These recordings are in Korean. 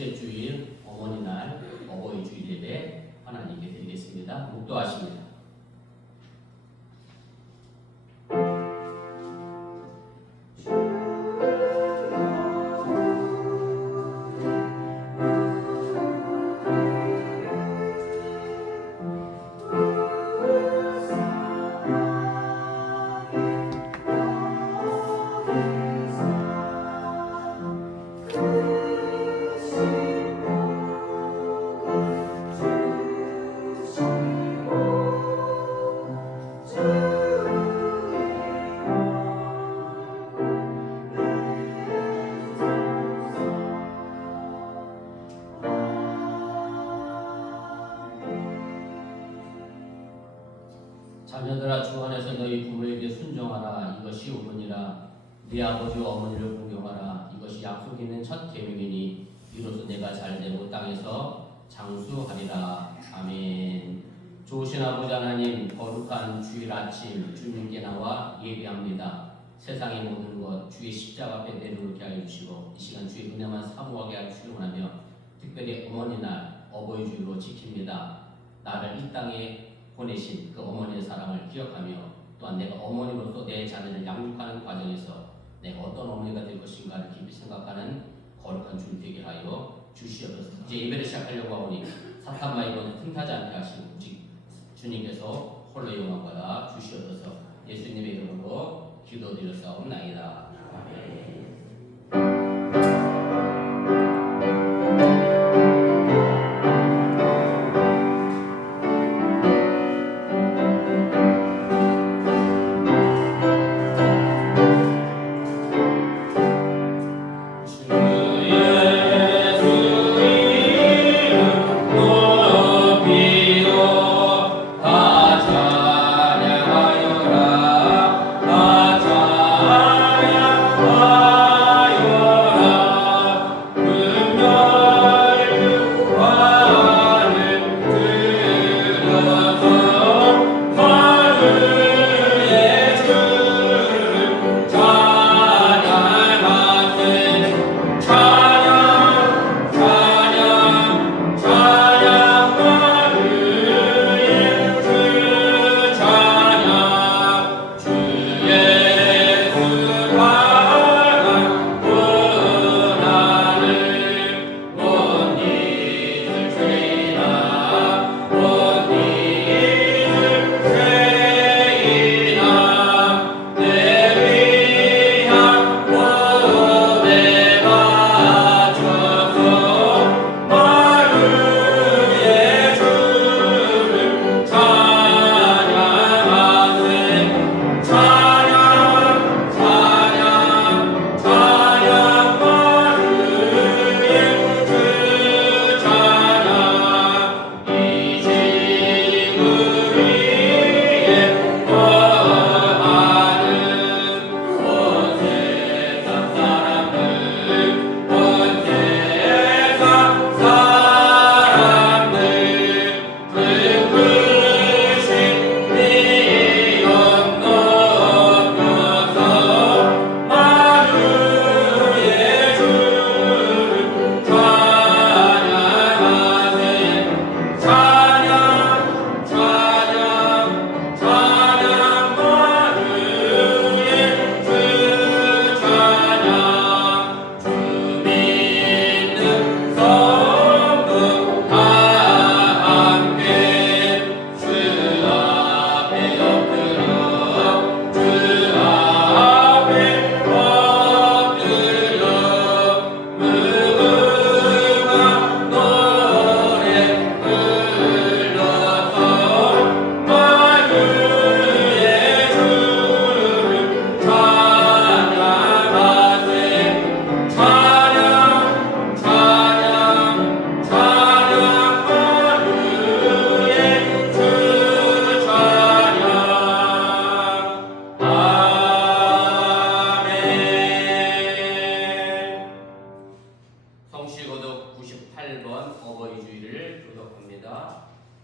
첫째 주일 어머니 날 어버이 주일 예배 하나님께 드리겠습니다. 묵도하십니다. 자녀들아, 주 안에서 너희 부모에게 순종하라. 이것이 옳으니라. 네 아버지와 어머니를 공경하라. 이것이 약속 있는 첫 계명이니 이로써 내가 잘되고 땅에서 장수하리라. 아멘. 좋으신 아버지 하나님, 거룩한 주일 아침 주님께 나와 예배합니다. 세상의 모든 것 주의 십자가 앞에 내려놓게 하여 주시고 이 시간 주의 은혜만 사모하게 하여 주시기 원하며 특별히 어머니날 어버이 주일로 지킵니다. 나를 이 땅에 보내신 그 어머니의 사랑을 기억하며 또한 내가 어머니로서 내 자녀를 양육하는 과정에서 내가 어떤 어머니가 될 것인가를 깊이 생각하는 거룩한 주일 되게 하여 주시옵소서. 이제 예배를 시작하려고 하오니 사탄과 이번에 틈타지 않게 하시고 오직 주님께서 홀로 영광받아 주시옵소서. 예수님의 이름으로 기도드렸사옵나이다. 아멘.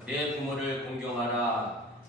내 부모를 공경하라.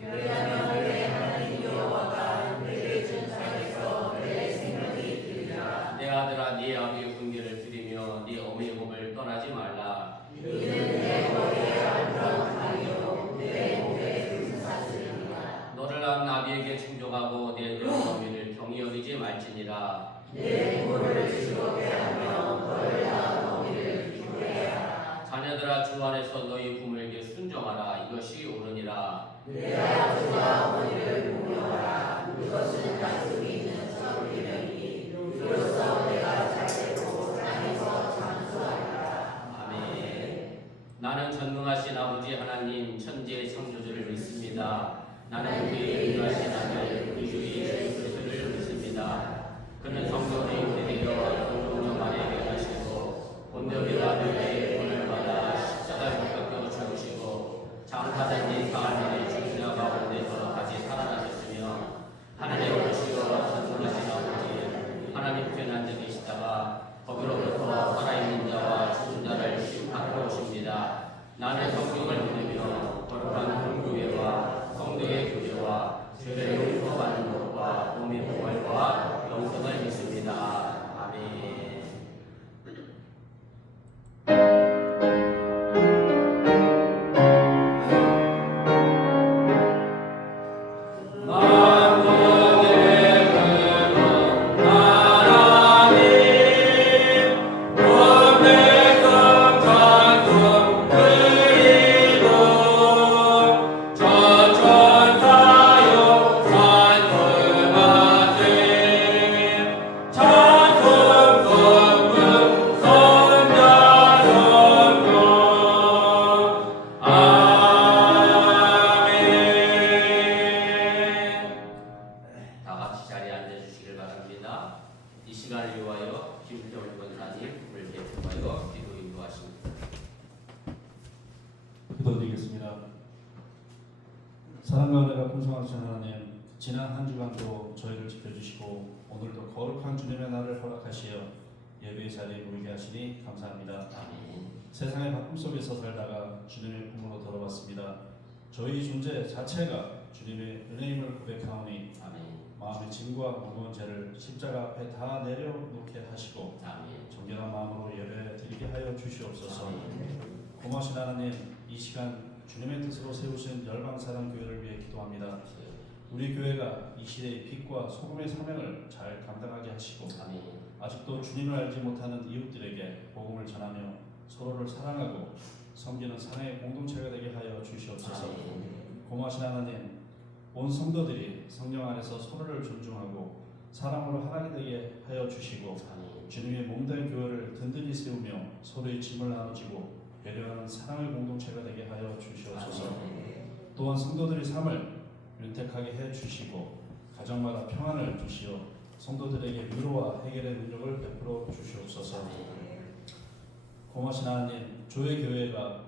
왜냐하면 내 하나님 여호와가 내게 준 땅에서 내 생명이 되리라. 내 아들아, 네 아비의 훈계를 들으며 네 어머니의 법을 떠나지 말라. 이는 내 머리에 얹은 가리요 내 목에 든 사슬이니라. 너를 낳은 나비에게 충족하고 내 어미를 경히 여기지 말지니라. 내 부모를 즐겁게 하며 너를 낳은 어미를 기쁘게 하라. 자녀들아 주 안에서 너희 부모에게 순종하라. 이것이 옳으니라. 내 아버지와 어머니를 공경하라. 이것은 약속이 있는 첫 계명이니 이로써 내가 잘되고 땅에서 장수하리라. 아멘. 나는 전능하신 아버지 하나님 천지의 창조주를 믿습니다. 나는 그의 유하신 아들 우리 주 예수 그리스도를 믿습니다. 그는 성령의 인내되어 공동령 안에 계하시고 본디오 빌라도의 본을 받아 십자가에 못 박혀 죽으시고 장사된 지 사흘 만에 죽으시나 가운데서 다시 살아나셨으며 하늘에 오르시어 전능하신 아버지 하나님께 앉으시다가 거기로부터 살아있는 자와 죽은 자를 심판하러 오십니다. 나는 성경을 믿으며 거룩한 공교회와 성도의 교제와 죄를 용서받는 것과 몸의 부활과 영생을 믿습니다. 아멘. 기도드리겠습니다. 사랑과 은혜가 풍성하신 하나님, 지난 한 주간도 저희를 지켜주시고 오늘도 거룩한 주님의 날을 허락하시어 예배의 자리에 모이게 하시니 감사합니다. 세상의 바쁨 속에서 살다가 주님의 품으로 돌아왔습니다. 저희 존재 자체가 주님의 은혜임을 고백하오니 마음의 짐과 무거운 죄를 십자가 앞에 다 내려놓게 하시고 정결한 마음으로 예배 드리게 하여 주시옵소서. 고마우신 하나님, 이 시간 주님의 뜻으로 세우신 열방사랑교회를 위해 기도합니다. 우리 교회가 이 시대의 빛과 소금의 사명을 잘 감당하게 하시고 아직도 주님을 알지 못하는 이웃들에게 복음을 전하며 서로를 사랑하고 섬기는 사랑의 공동체가 되게 하여 주시옵소서. 고마우신 하나님, 온 성도들이 성령 안에서 서로를 존중하고 사랑으로 하나가 되게 하여 주시고 주님의 몸된 교회를 든든히 세우며 서로의 짐을 나눠지고 배려하는 사랑의 공동체가 되게 하여 주시옵소서. 또한 성도들의 삶을 윤택하게 해 주시고 가정마다 평안을 주시어 성도들에게 위로와 해결의 능력을 베풀어 주시옵소서. 고마우신 하나님, 조의 교회가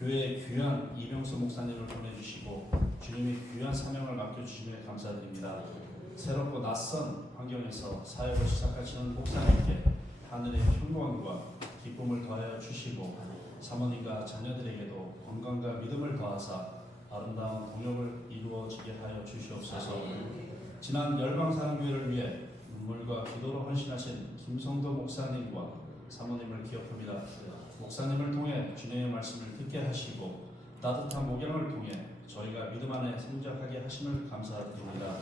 교회의 귀한 이병수 목사님을 보내주시고 주님의 귀한 사명을 맡겨주심에 감사드립니다. 새롭고 낯선 환경에서 사역을 시작하시는 목사님께 하늘의 평강과 기쁨을 더하여 주시고 사모님과 자녀들에게도 건강과 믿음을 더하사 아름다운 동역을 이루어지게 하여 주시옵소서. 지난 열방사랑교회를 위해 눈물과 기도로 헌신하신 김성도 목사님과 사모님을 기억합니다. 목사님을 통해 주님의 말씀을 듣게 하시고 따뜻한 목양을 통해 저희가 믿음 안에 생장하게 하심을 감사드립니다.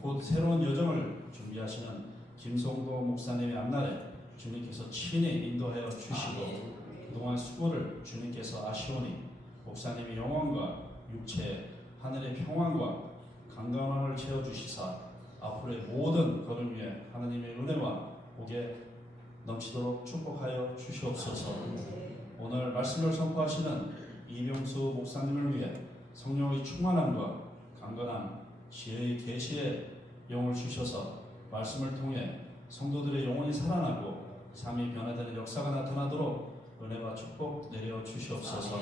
곧 새로운 여정을 준비하시는 김성도 목사님의 앞날에 주님께서 친히 인도하여 주시고 그동안 수고를 주님께서 아시오니 목사님의 영혼과 육체에 하늘의 평안과 강건함을 채워주시사 앞으로의 모든 걸음 위에 하나님의 은혜와 복에 넘치도록 축복하여 주시옵소서. 오늘 말씀을 선포하시는 이병수 목사님을 위해 성령의 충만함과 강건함, 지혜의 계시의 영을 주셔서 말씀을 통해 성도들의 영혼이 살아나고 삶이 변화되는 역사가 나타나도록 은혜와 축복 내려 주시옵소서.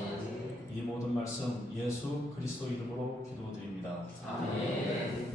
이 모든 말씀 예수 그리스도 이름으로 기도드립니다. 아멘.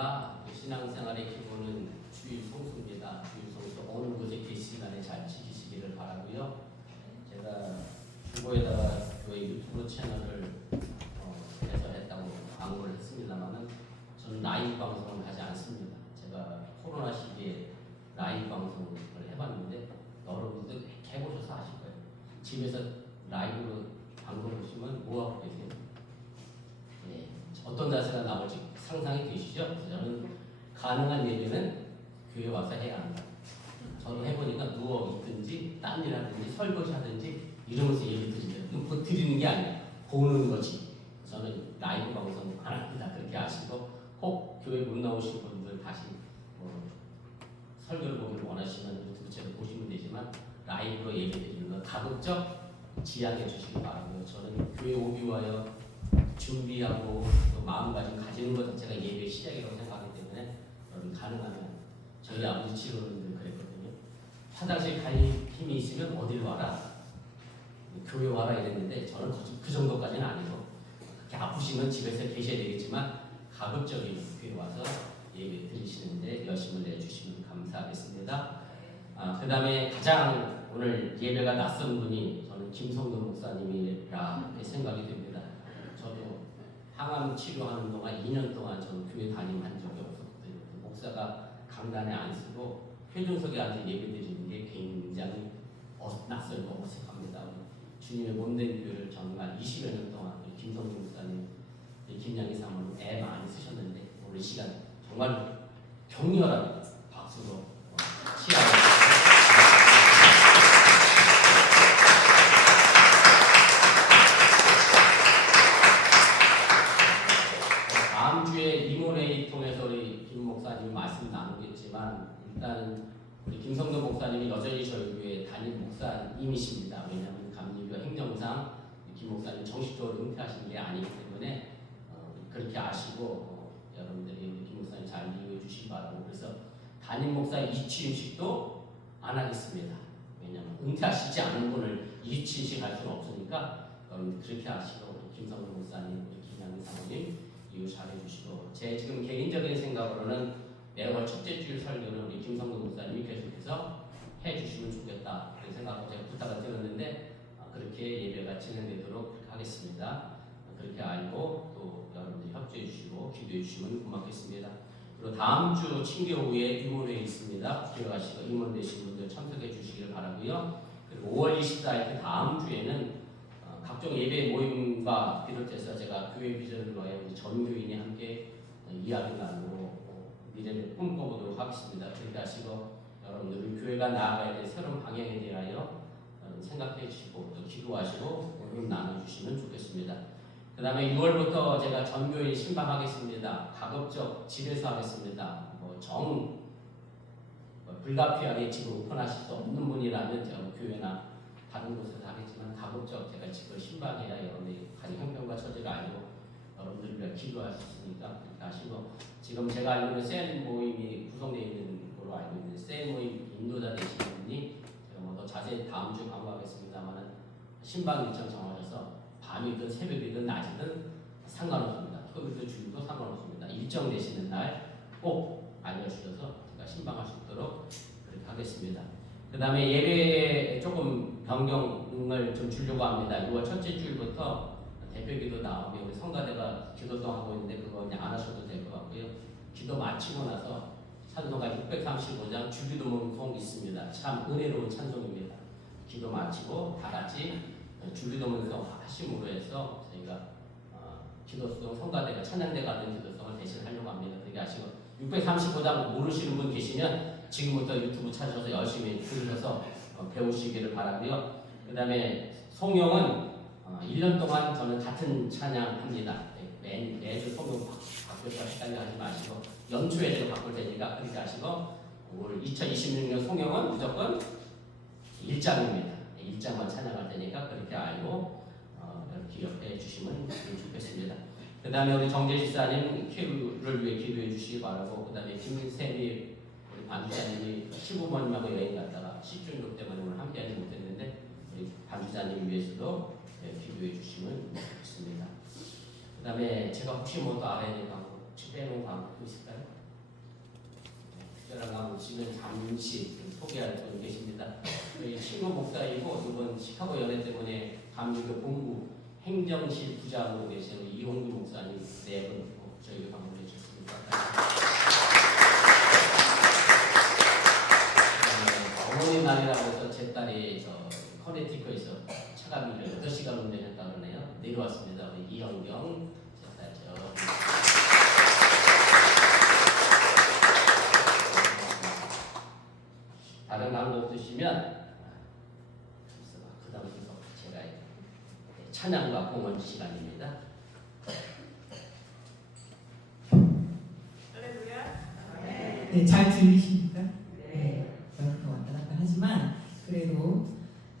말씀입니다. 신앙생활의 기본은 주일 성수입니다. 주일 성수 어느 곳에 계시간에 잘 지키시기를 바라고요. 제가 주보에다가 교회 유튜브 채널을 해서 했다고 광고를 했습니다만은 저는 라이브 방송을 하지 않습니다. 제가 코로나 시기에 라이브 방송을 해봤는데 여러분들 해보셔서 아실 거예요. 집에서 라이브로 방송 보시면 뭐하고 계세요? 네, 어떤 자세가 나올지 상상이 되시죠? 저는 가능한 예배는 교회 와서 해야 한다. 저는 해보니까 누워 있든지 딴 일 하든지 설거지 하든지 이러면서 예배 드리죠. 뭐 드리는 게 아니야. 보는 거지. 저는 라이브 방송 안 합니다. 그렇게 아시고 꼭 교회 못 나오신 분들 다시 설교를 보기를 원하시면 유튜브 채널 보시면 되지만 라이브로 예배 드리는 건 가급적 지양해 주시기 바라고요. 저는 교회 오기 위하여 준비하고 또 마음가짐 가지는 것 자체가 예배의 시작이라고 생각하기 때문에 여러분 가능하면 저희 아버지 지로는 그랬거든요. 화장실 갈 힘이 있으면 어디로 와라? 교회 와라 이랬는데 저는 그 정도까지는 아니고 그렇게 아프시면 집에서 계셔야 되겠지만 가급적이면 교회 와서 예배 드리시는데 열심을 내주시면 감사하겠습니다. 그 다음에 가장 오늘 예배가 낯선 분이 저는 김성도 목사님이라 생각이 됩니다. 저도 항암 치료하는 동안 2년 동안 저는 교회 담임한 적이 없었거든요. 목사가 강단에 안 쓰고 회중석에 앉아 예배 드리는 게 굉장히 낯설고 어색합니다. 주님의 몸된 교회를 정말 20여 년 동안 김성도 목사님, 김양희 사모님 애 많이 쓰셨는데 오늘 이 시간 정말 격렬한 박수로 치하겠습니다. 다음 주에 이모레이 통해서 우리 김 목사님 말씀 나누겠지만 일단 우리 김성도 목사님이 여전히 저희 교회 담임 목사님이십니다. 왜냐하면 감리교 행정상 김 목사님 정식적으로 은퇴하신 게 아니기 때문에 그렇게 아시고 여러분들이 우리 김 목사님 잘 이해해 주시기 바라고 그래서 담임 목사 이취임식도 안 하겠습니다. 왜냐하면 은퇴하시지 않은 분을 이취임식 할 수는 없으니까 여러분 그렇게 아시고 우리 김성도 목사님, 우리 김양희 사모님 이유 잘해 주시고 제 지금 개인적인 생각으로는 매월 첫째 주일 설교는 우리 김성도 목사님이 계속해서 해주시면 좋겠다 그런 생각으로 제가 부탁을 드렸는데 그렇게 예배가 진행되도록 하겠습니다. 그렇게 알고 또 여러분들이 협조해 주시고 기도해 주시면 고맙겠습니다. 그리고 다음 주 친교 후에 임원회에 있습니다. 기억하시고 임원 되신 분들 참석해 주시기를 바라고요. 그리고 5월 24일 그 다음 주에는 각종 예배 모임과 비롯해서 제가 교회 비전을 위하여 전 교인이 함께 이야기 나누고 미래를 꿈꿔보도록 하겠습니다. 그렇게 하시고 여러분들 교회가 나아가야 될 새로운 방향에 대하여 생각해 주시고 또 기도하시고 의견 나눠주시면 좋겠습니다. 그 다음에 6월부터 제가 전교인 신방하겠습니다. 가급적 집에서 하겠습니다. 불가피하게 집을 오픈하실 수 없는 분이라면 제가 교회나 다른 곳에서 하겠지만 가급적 제가 집을 신방해야 여러분들이 가정 형편과 처지를 알고 여러분들을 위해 기도할 수 있으니까 그렇게 하시고 지금 제가 알기로는 셀 모임이 구성되어 있는 걸로 알고 있는데 셀 모임 인도자 되시는 분이 제가 더 자세히 다음 주에 광고하겠습니다만 신방 일정 정하셔서 밤이든 새벽이든 낮이든 상관없습니다. 토요일도 주일도 상관없습니다. 일정 되시는 날 꼭 알려주셔서 제가 신방할 수 있도록 그렇게 하겠습니다. 그 다음에 예배 조금 변경을 좀 주려고 합니다. 6월 첫째 주일부터 대표기도 나오고 우리 성가대가 기도송 하고 있는데 그거 그냥 안 하셔도 될 것 같고요. 기도 마치고 나서 찬송가 635장 주기도문송 있습니다. 참 은혜로운 찬송입니다. 기도 마치고 다 같이 주기도문송 하심으로 해서 저희가 기도송 성가대가 찬양대가 하는 기도송을 대신 하려고 합니다. 그렇게 하시고 635장 모르시는 분 계시면 지금부터 유튜브 찾으셔서 열심히 들으셔서 배우시기를 바라고요. 그 다음에 송영은 1년 동안 저는 같은 찬양합니다. 매주 송영 바꾸셔서 헷갈려 하지 마시고 연초에 제가 바꿀 테니까 그렇게 하시고 올 2026년 송영은 무조건 1장입니다. 1장만 찬양할 테니까 그렇게 알고 기억해 주시면 좋겠습니다. 그 다음에 우리 정재 집사님 큐를 위해 기도해 주시기 바라고 그 다음에 김세미 우리 반주자님이 시부모님하고 여행 갔다가 식중독 때문에 오늘 함께하지 못했는데 우리 반주자님 위해서도 기도해 주시면 좋겠습니다. 그 다음에 제가 혹시 뭐 또 알아야 될 거 혹시 빼놓은 과목도 있을까요? 네, 특별한 과목 있으면 잠시 소개할 분 계십니다. 저희 친구 목사이고 이번 시카고 연회 때문에 감리교 본부 행정실 부장으로 계시는 이홍규 목사님 네 분 저희가 방문해 주셨습니다. 어머니 날이라고 해서 제 딸이 커네티컷에서 차가미를 8시간 운전했다 그러네요. 내려왔습니다. 우리 이현경 제 딸죠. 다른 방법 없으시면 그 다음 순서 제가 찬양과 공헌 시간입니다. 네, 잘 들리십니까? 네. 여러분 왔다 갔다 하지만 그래도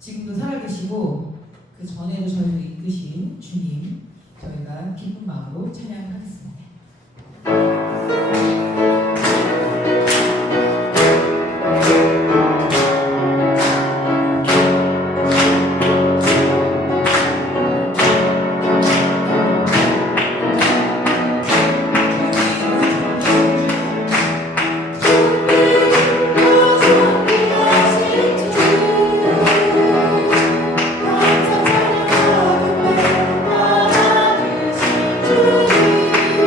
지금도 살아계시고 그 전에도 저희를 이끄신 주님 저희가 기쁜 마음으로 찬양하겠습니다. 감사 찬양하며 나아가신 주님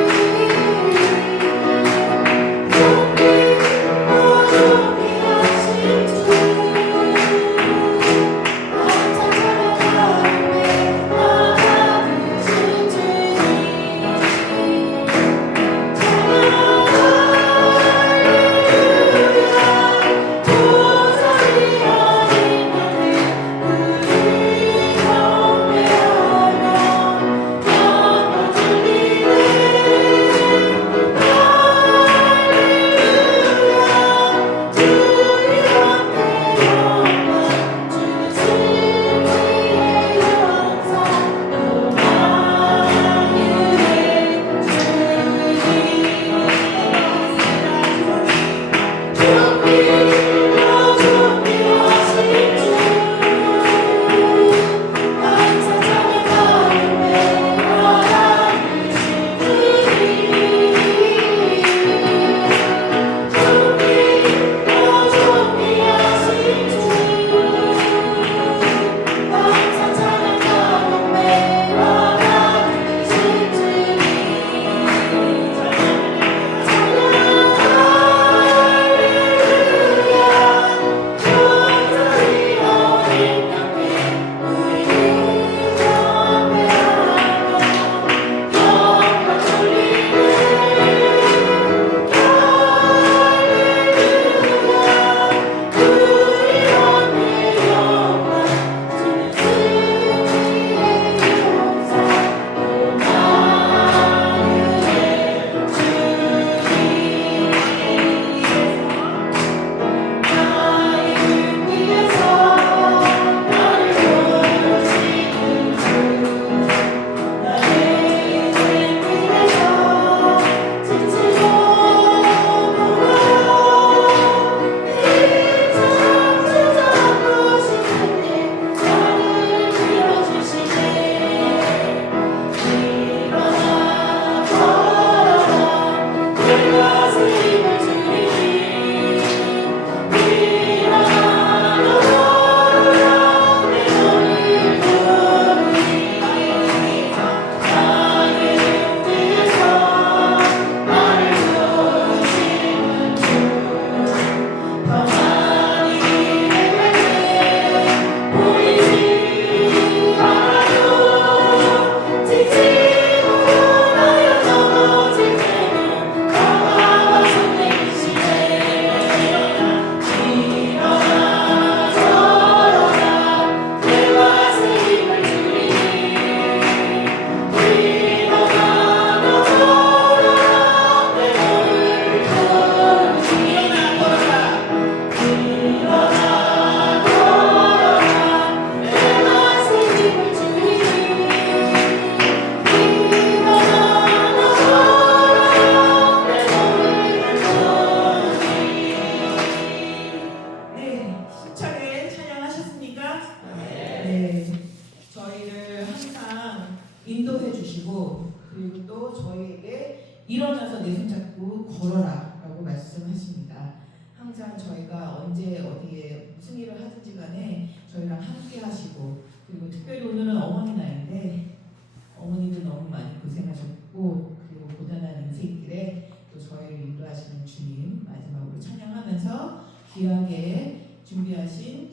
주시는 주님 마지막으로 찬양하면서 귀하게 준비하신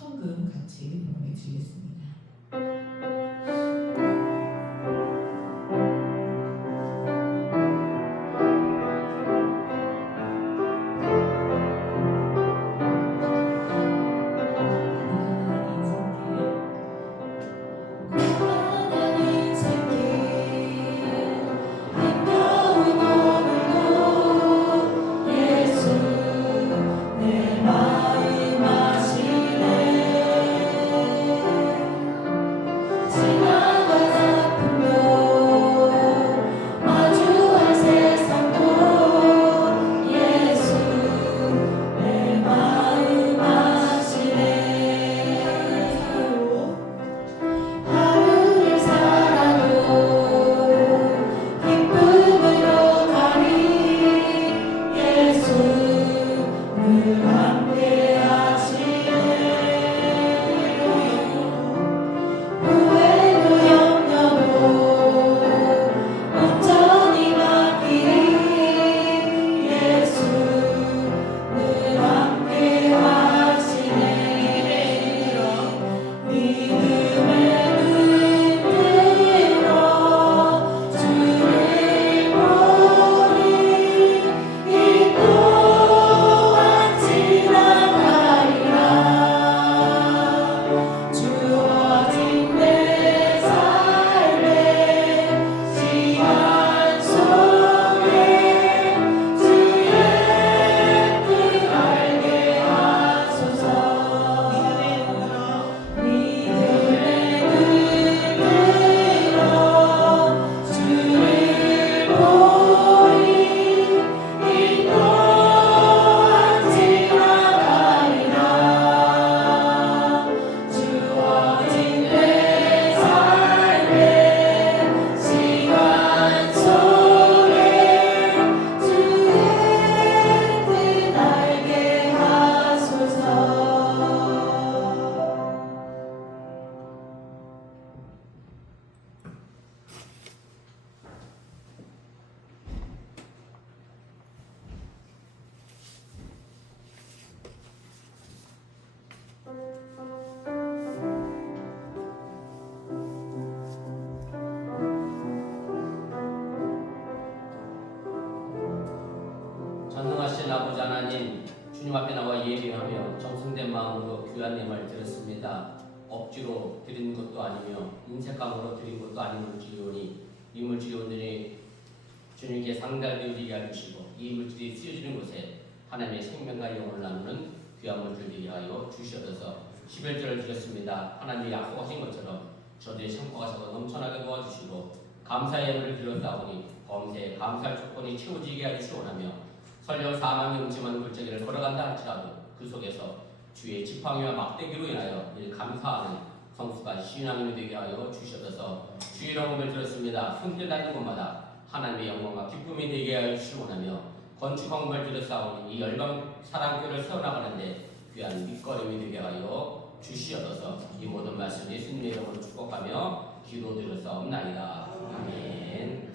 헌금 같이 봉헌해 드리겠습니다. 전능하신 아버지 하나님, 주님 앞에 나와 예배하며 정성된 마음으로 귀한 예물 드렸습니다. 억지로 드린 것도 아니며 인색감으로 드린 것도 아니물지오니 이 물질이 주님께 상달되게 해주시고 이 물질이 쓰여지는 곳에 하나님의 생명과 영혼을 나누는 귀한 물질 되게 하여 주시옵소서. 11절을 드렸습니다. 하나님이 약속하신 것처럼 저들의 성과가 서로 넘쳐나게 도와주시고 감사의 예물을 드렸사오니 범사에 감사할 조건이 채워지게 해주시오라며 설령 사망의 음침한 골짜기를 걸어간다 할지라도 그 속에서 주의 지팡이와 막대기로 인하여 늘 감사하는 성수가 신앙이 되게 하여 주시옵소서. 주의 이름을 들었습니다. 손길 닿는 곳마다 하나님의 영광과 기쁨이 되게 하여 주시오라며 건축한 것을 들었사오니 이 열방 사랑교를 세워나가는데 귀한 밑거름이 되게 하여 주시옵소서. 이 모든 말씀 예수님의 이름으로 축복하며 기도드렸사옵나이다. 아멘.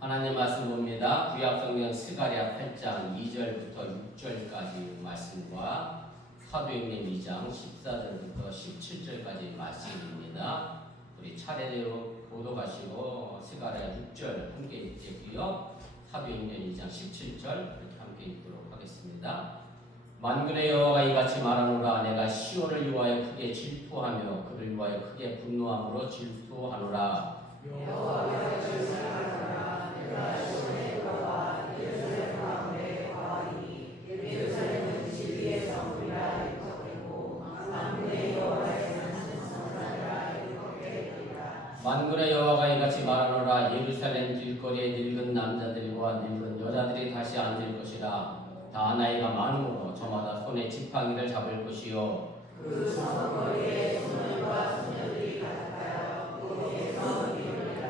하나님 말씀 봅니다. 구약성경 스가랴 8장 2절부터 6절까지 말씀과 사도행전 2장 14절부터 17절까지 말씀입니다. 우리 차례대로 교독하시고 스가랴 6절 함께 읽고요. 사도행전 2장 17절 이렇게 함께 읽도록 하겠습니다. 만군의 여호와가 이같이 말하노라. 내가 시온을 위하여 크게 질투하며 그를 위하여 크게 분노함으로 질투하노라. 여호와께서 질투하노라. 내가 시온의 여호와 예루살렘 가운데 거하리니 예루살렘은 진리의 성이라 일컫겠고 만군의 여호와의 산성사라 일컫겠느니라. 만군의 여호와가 이같이 말하노라. 예루살렘 길거리에 늙은 남자들과 늙은 여자들이 다시 앉을 것이라. 다 나이가 많으므로 저마다 손에 지팡이를 잡을 것이요 그 성거리에 소년과 소녀들이 가득하여 거기에서 이르리라.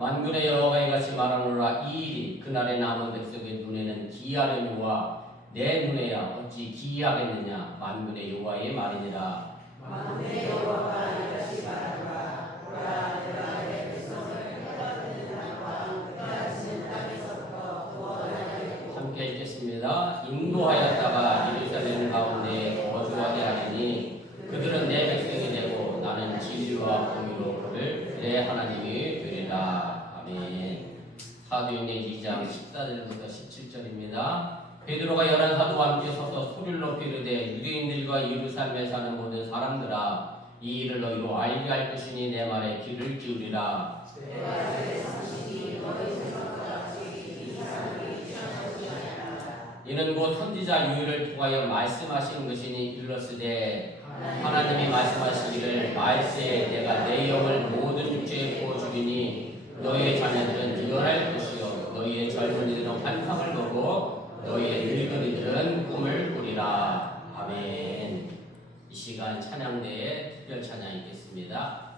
만군의 여호와가 이같이 말하노라. 이 일이 그날의 남은 백성의 눈에는 기이하려니와 내 눈에야 어찌 기이하겠느냐. 만군의 여호와의 말이니라. 만군의 여호와가 이같이 말하노라. 보라, 내가 내 백성을 해가 뜨는 날과 해가 지는 땅에서부터 함께 읽겠습니다. 인도하였다가 예루살렘 가운데 거주하게 하리니 그들은 내 백성이 되고 나는 진리와 공의로 그를 내 하나님이 되리라. 아멘. 사도행전 2장 14절부터 17절입니다. 베드로가 11 사도와 함께 서서 소리를 높이 이르되 유대인들과 예루살렘에 사는 모든 사람들아 이 일을 너희로 알게 할 것이니 내 말에 귀를 기울이라. 이는 곧 선지자 유일을 통하여 말씀하시는 것이니 이르렀으되 하나님이 말씀하시기를 말세에 내가 내 영을 모든 육체에 부어주리니 너희의 자녀들은 예언할 것이요 너희의 젊은이들은 환상을 보고 너희의 늙은이들은 꿈을 꾸리라. 아멘. 이 시간 찬양대에 특별 찬양 있겠습니다.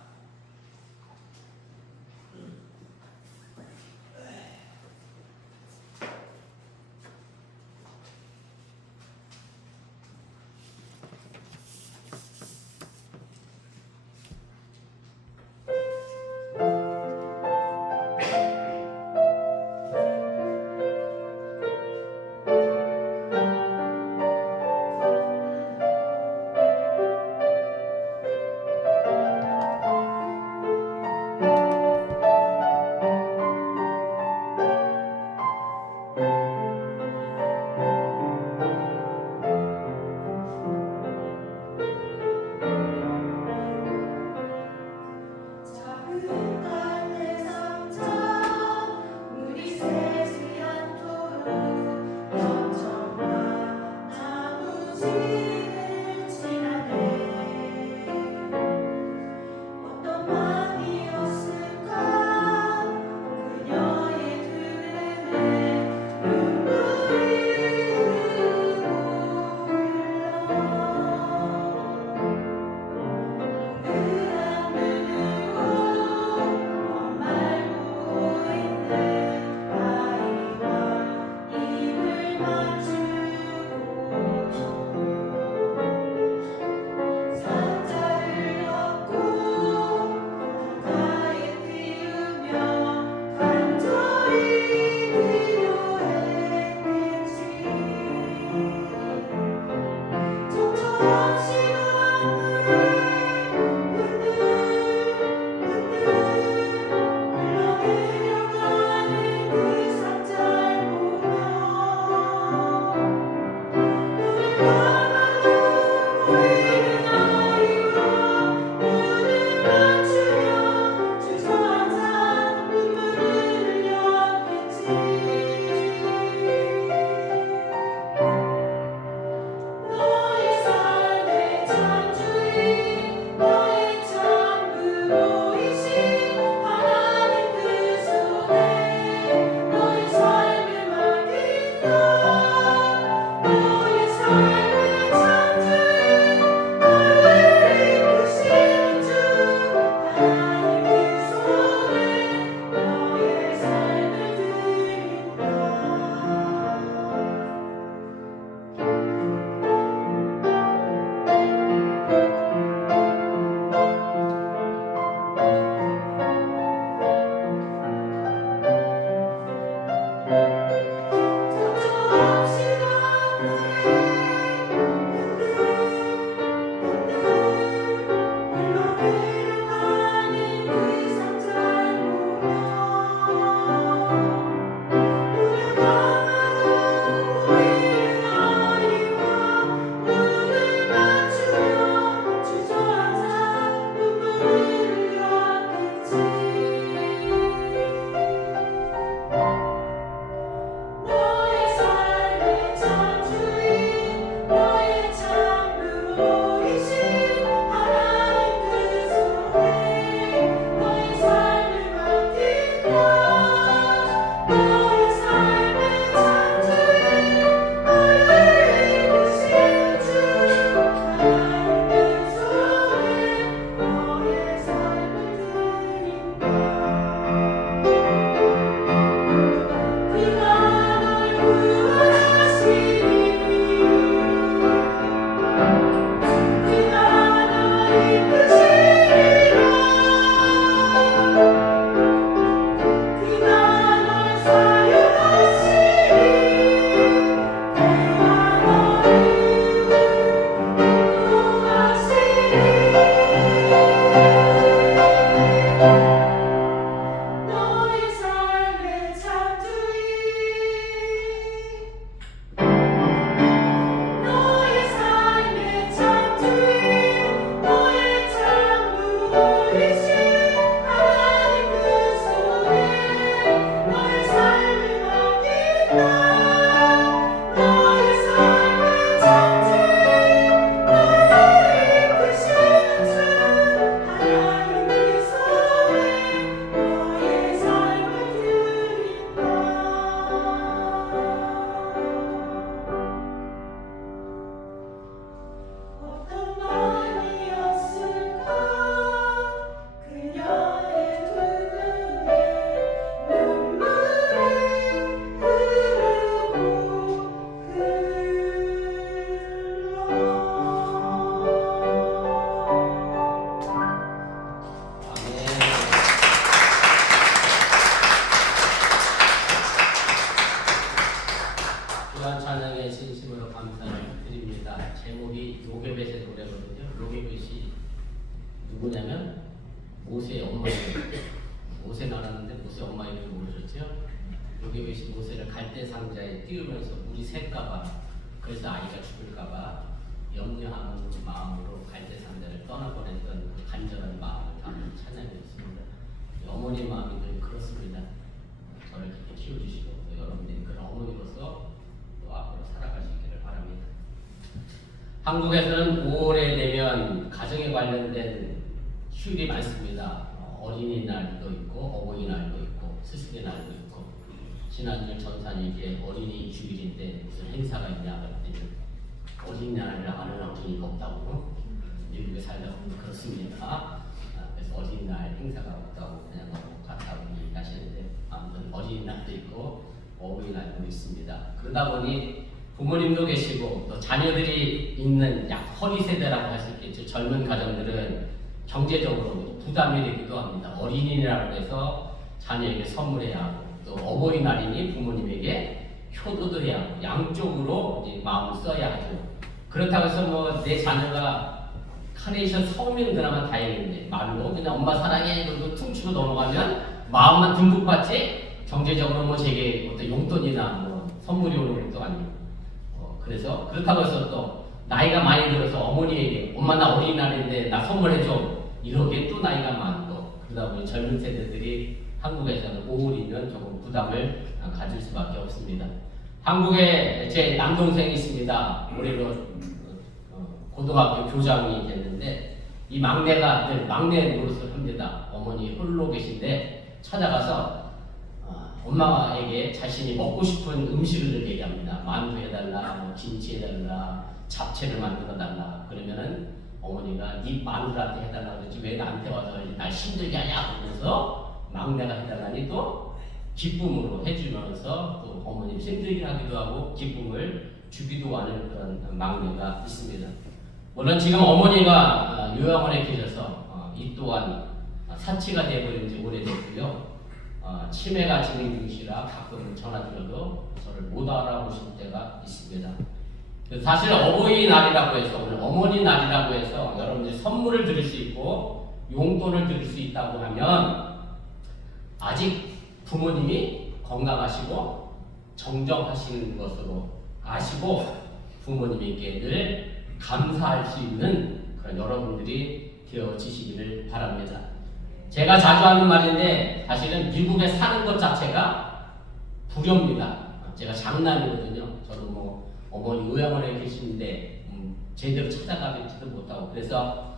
귀한 찬양에 진심으로 감사를 드립니다. 제목이 요게벳의 노래거든요. 요게벳이 누구냐면 모세의 엄마예요. 모세 나라는데 모세 엄마 이름을 모르셨죠? 요게벳이 모세를 갈대 상자에 띄우면서 물이 셀까봐, 그래서 아이가 죽을까봐 염려하는 마음으로 갈대 상자를 떠나보냈던 그 간절한 마음을 담은 찬양이었습니다. 어머니 마음이 늘 그렇습니다. 저를 그렇게 키워주시고 또 여러분들이 그런 어머니로서 또 앞으로 살아가시기를 바랍니다. 한국에서는 5월에 되면 가정에 관련된 휴일이 많습니다. 어린이날도 있고 어버이날도 있고 스승의 날도 있고, 지난주 전산이 이제 어린이 주일인데 무슨 행사가 있냐 그랬더니 어린이날을 아는 어린이가 없다고, 미국에 살다 보면 그렇습니다. 그래서 어린이날 행사가 없다고 그냥 갔다고 얘기하시는데, 아무튼 어린이날도 있고 어버이날도 있습니다. 그러다 보니 부모님도 계시고 또 자녀들이 있는 약 허리 세대라고 할 수 있겠죠. 젊은 가정들은 경제적으로 부담이 되기도 합니다. 어린이날이라고 해서 자녀에게 선물해야 하고, 또 어버이날이니 부모님에게 효도도 해야 하고, 양쪽으로 이제 마음을 써야 하죠. 그렇다고 해서 뭐 내 자녀가 카네이션 성인은 그나마 다행인데 말로 그냥 엄마 사랑해 그리고 퉁치고 넘어가면 마음만 듬뿍 받지 경제적으로 뭐 제게 어떤 용돈이나 뭐 선물이 오는 것도 아니고, 그래서 그렇다고 해서 또 나이가 많이 들어서 어머니에게 엄마 나 어린이날인데 나 선물해줘 이러기에 또 나이가 많고, 그러다 보니 젊은 세대들이 한국에서는 5월이면 조금 부담을 가질 수밖에 없습니다. 한국에 제 남동생이 있습니다. 올해로 고등학교 교장이 됐는데 이 막내가 늘 막내 노릇을 합니다. 어머니 홀로 계신데 찾아가서 엄마에게 자신이 먹고 싶은 음식을 얘기합니다. 만두 해달라, 뭐 김치 해달라, 잡채를 만들어 달라. 그러면은 어머니가 네 마누라한테 해달라 그러지 왜 나한테 와서 날 힘들게 하냐 그러면서 막내가 해달라니 또 기쁨으로 해주면서 또 어머니 힘들게 하기도 하고 기쁨을 주기도 하는 그런 막내가 있습니다. 물론 지금 어머니가 요양원에 계셔서 이 또한 사치가 되어버린 지 오래됐고요. 치매가 진행 중이시라 가끔 전화 드려도 저를 못 알아보실 때가 있습니다. 사실 어버이날이라고 해서, 오늘 어머니 날이라고 해서 여러분들이 선물을 드릴 수 있고 용돈을 드릴 수 있다고 하면 아직 부모님이 건강하시고 정정하시는 것으로 아시고 부모님에게 늘 감사할 수 있는 그런 여러분들이 되어지시기를 바랍니다. 제가 자주 하는 말인데 사실은 미국에 사는 것 자체가 불효입니다. 제가 장남이거든요. 저도 뭐 어머니 요양원에 계시는데 제대로 찾아가지도 못하고, 그래서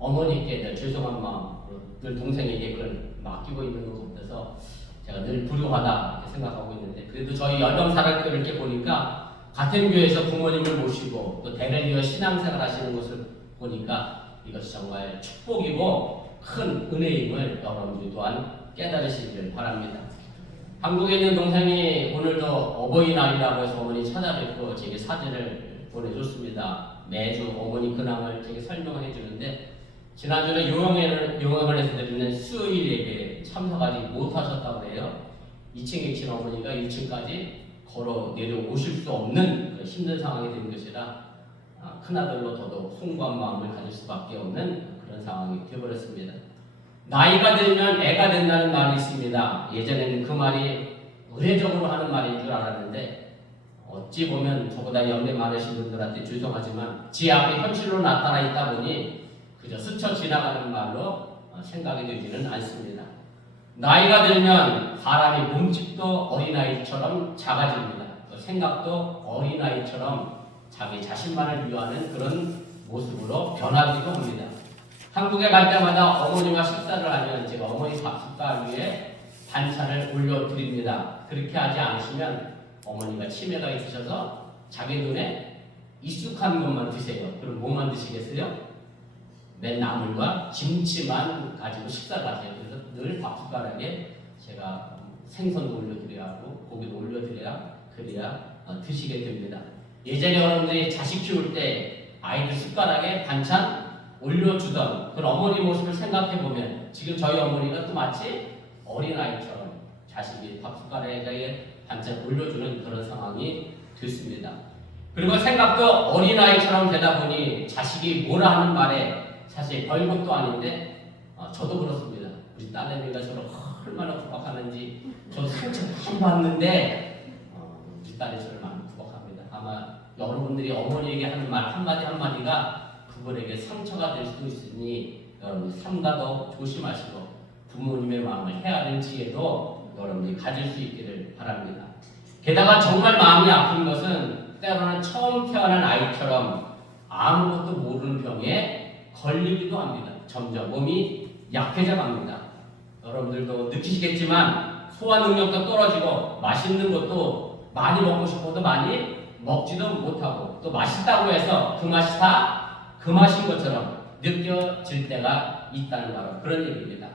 어머니께 늘 죄송한 마음으로 늘 동생에게 그걸 맡기고 있는 것 같아서 제가 늘 불효하다 이렇게 생각하고 있는데, 그래도 저희 열병사랑교를 이렇게 보니까 같은 교회에서 부모님을 모시고 또 대를 이어 신앙생활 하시는 것을 보니까 이것이 정말 축복이고 큰 은혜임을 여러분들이 또한 깨달으시기를 바랍니다. 한국에 있는 동생이 오늘도 어버이날이라고 해서 어머니 찾아뵙고 제게 사진을 보내줬습니다. 매주 어머니 근황을 제게 설명해 주는데, 지난주에 요양원에서 드리는 수요일 예배에 참석하지 못하셨다고 해요. 2층에 계신 어머니가 1층까지 걸어 내려오실 수 없는 힘든 상황이 된 것이라 큰아들로 더더욱 숭고한 마음을 가질 수밖에 없는 그런 상황이 되어버렸습니다. 나이가 들면 애가 된다는 말이 있습니다. 예전에는 그 말이 의례적으로 하는 말인 줄 알았는데, 어찌 보면 저보다 연배 많으신 분들한테 죄송하지만 제 앞에 현실로 나타나 있다 보니 그저 스쳐 지나가는 말로 생각이 되지는 않습니다. 나이가 들면 사람의 몸집도 어린아이처럼 작아집니다. 또 생각도 어린아이처럼 자기 자신만을 위하는 그런 모습으로 변하기도 합니다. 한국에 갈 때마다 어머니와 식사를 하면 제가 어머니 밥숟갈 위에 반찬을 올려드립니다. 그렇게 하지 않으시면 어머니가 치매가 있으셔서 자기 눈에 익숙한 것만 드세요. 그럼 뭐만 드시겠어요? 맨 나물과 김치만 가지고 식사를 하세요. 그래서 늘 밥숟가락에 제가 생선도 올려드려야 하고 고기도 올려드려야 그래야 드시게 됩니다. 예전에 여러분들이 자식 키울 때 아이들 숟가락에 반찬 올려주던 그런 어머니 모습을 생각해보면 지금 저희 어머니가 또 마치 어린아이처럼 자식이 밥숟가락에 반짝 올려주는 그런 상황이 됐습니다. 그리고 생각도 어린아이처럼 되다 보니 자식이 뭐라 하는 말에 사실 별것도 아닌데 저도 그렇습니다. 우리 딸내미가 저를 얼마나 구박하는지 저 상처 많이 받는데 우리 딸이 저를 많이 구박합니다. 아마 여러분들이 어머니에게 하는 말 한마디 한마디가 그분에게 상처가 될 수도 있으니 여러분 삼가도 조심하시고 부모님의 마음을 헤아릴 지혜도 여러분이 가질 수 있기를 바랍니다. 게다가 정말 마음이 아픈 것은 때로는 처음 태어난 아이처럼 아무것도 모르는 병에 걸리기도 합니다. 점점 몸이 약해져 갑니다. 여러분들도 느끼시겠지만 소화 능력도 떨어지고 맛있는 것도 많이 먹고 싶어도 많이 먹지도 못하고 또 맛있다고 해서 그 맛이 다 그 맛인 것처럼 느껴질 때가 있다는 바로 그런 얘기입니다.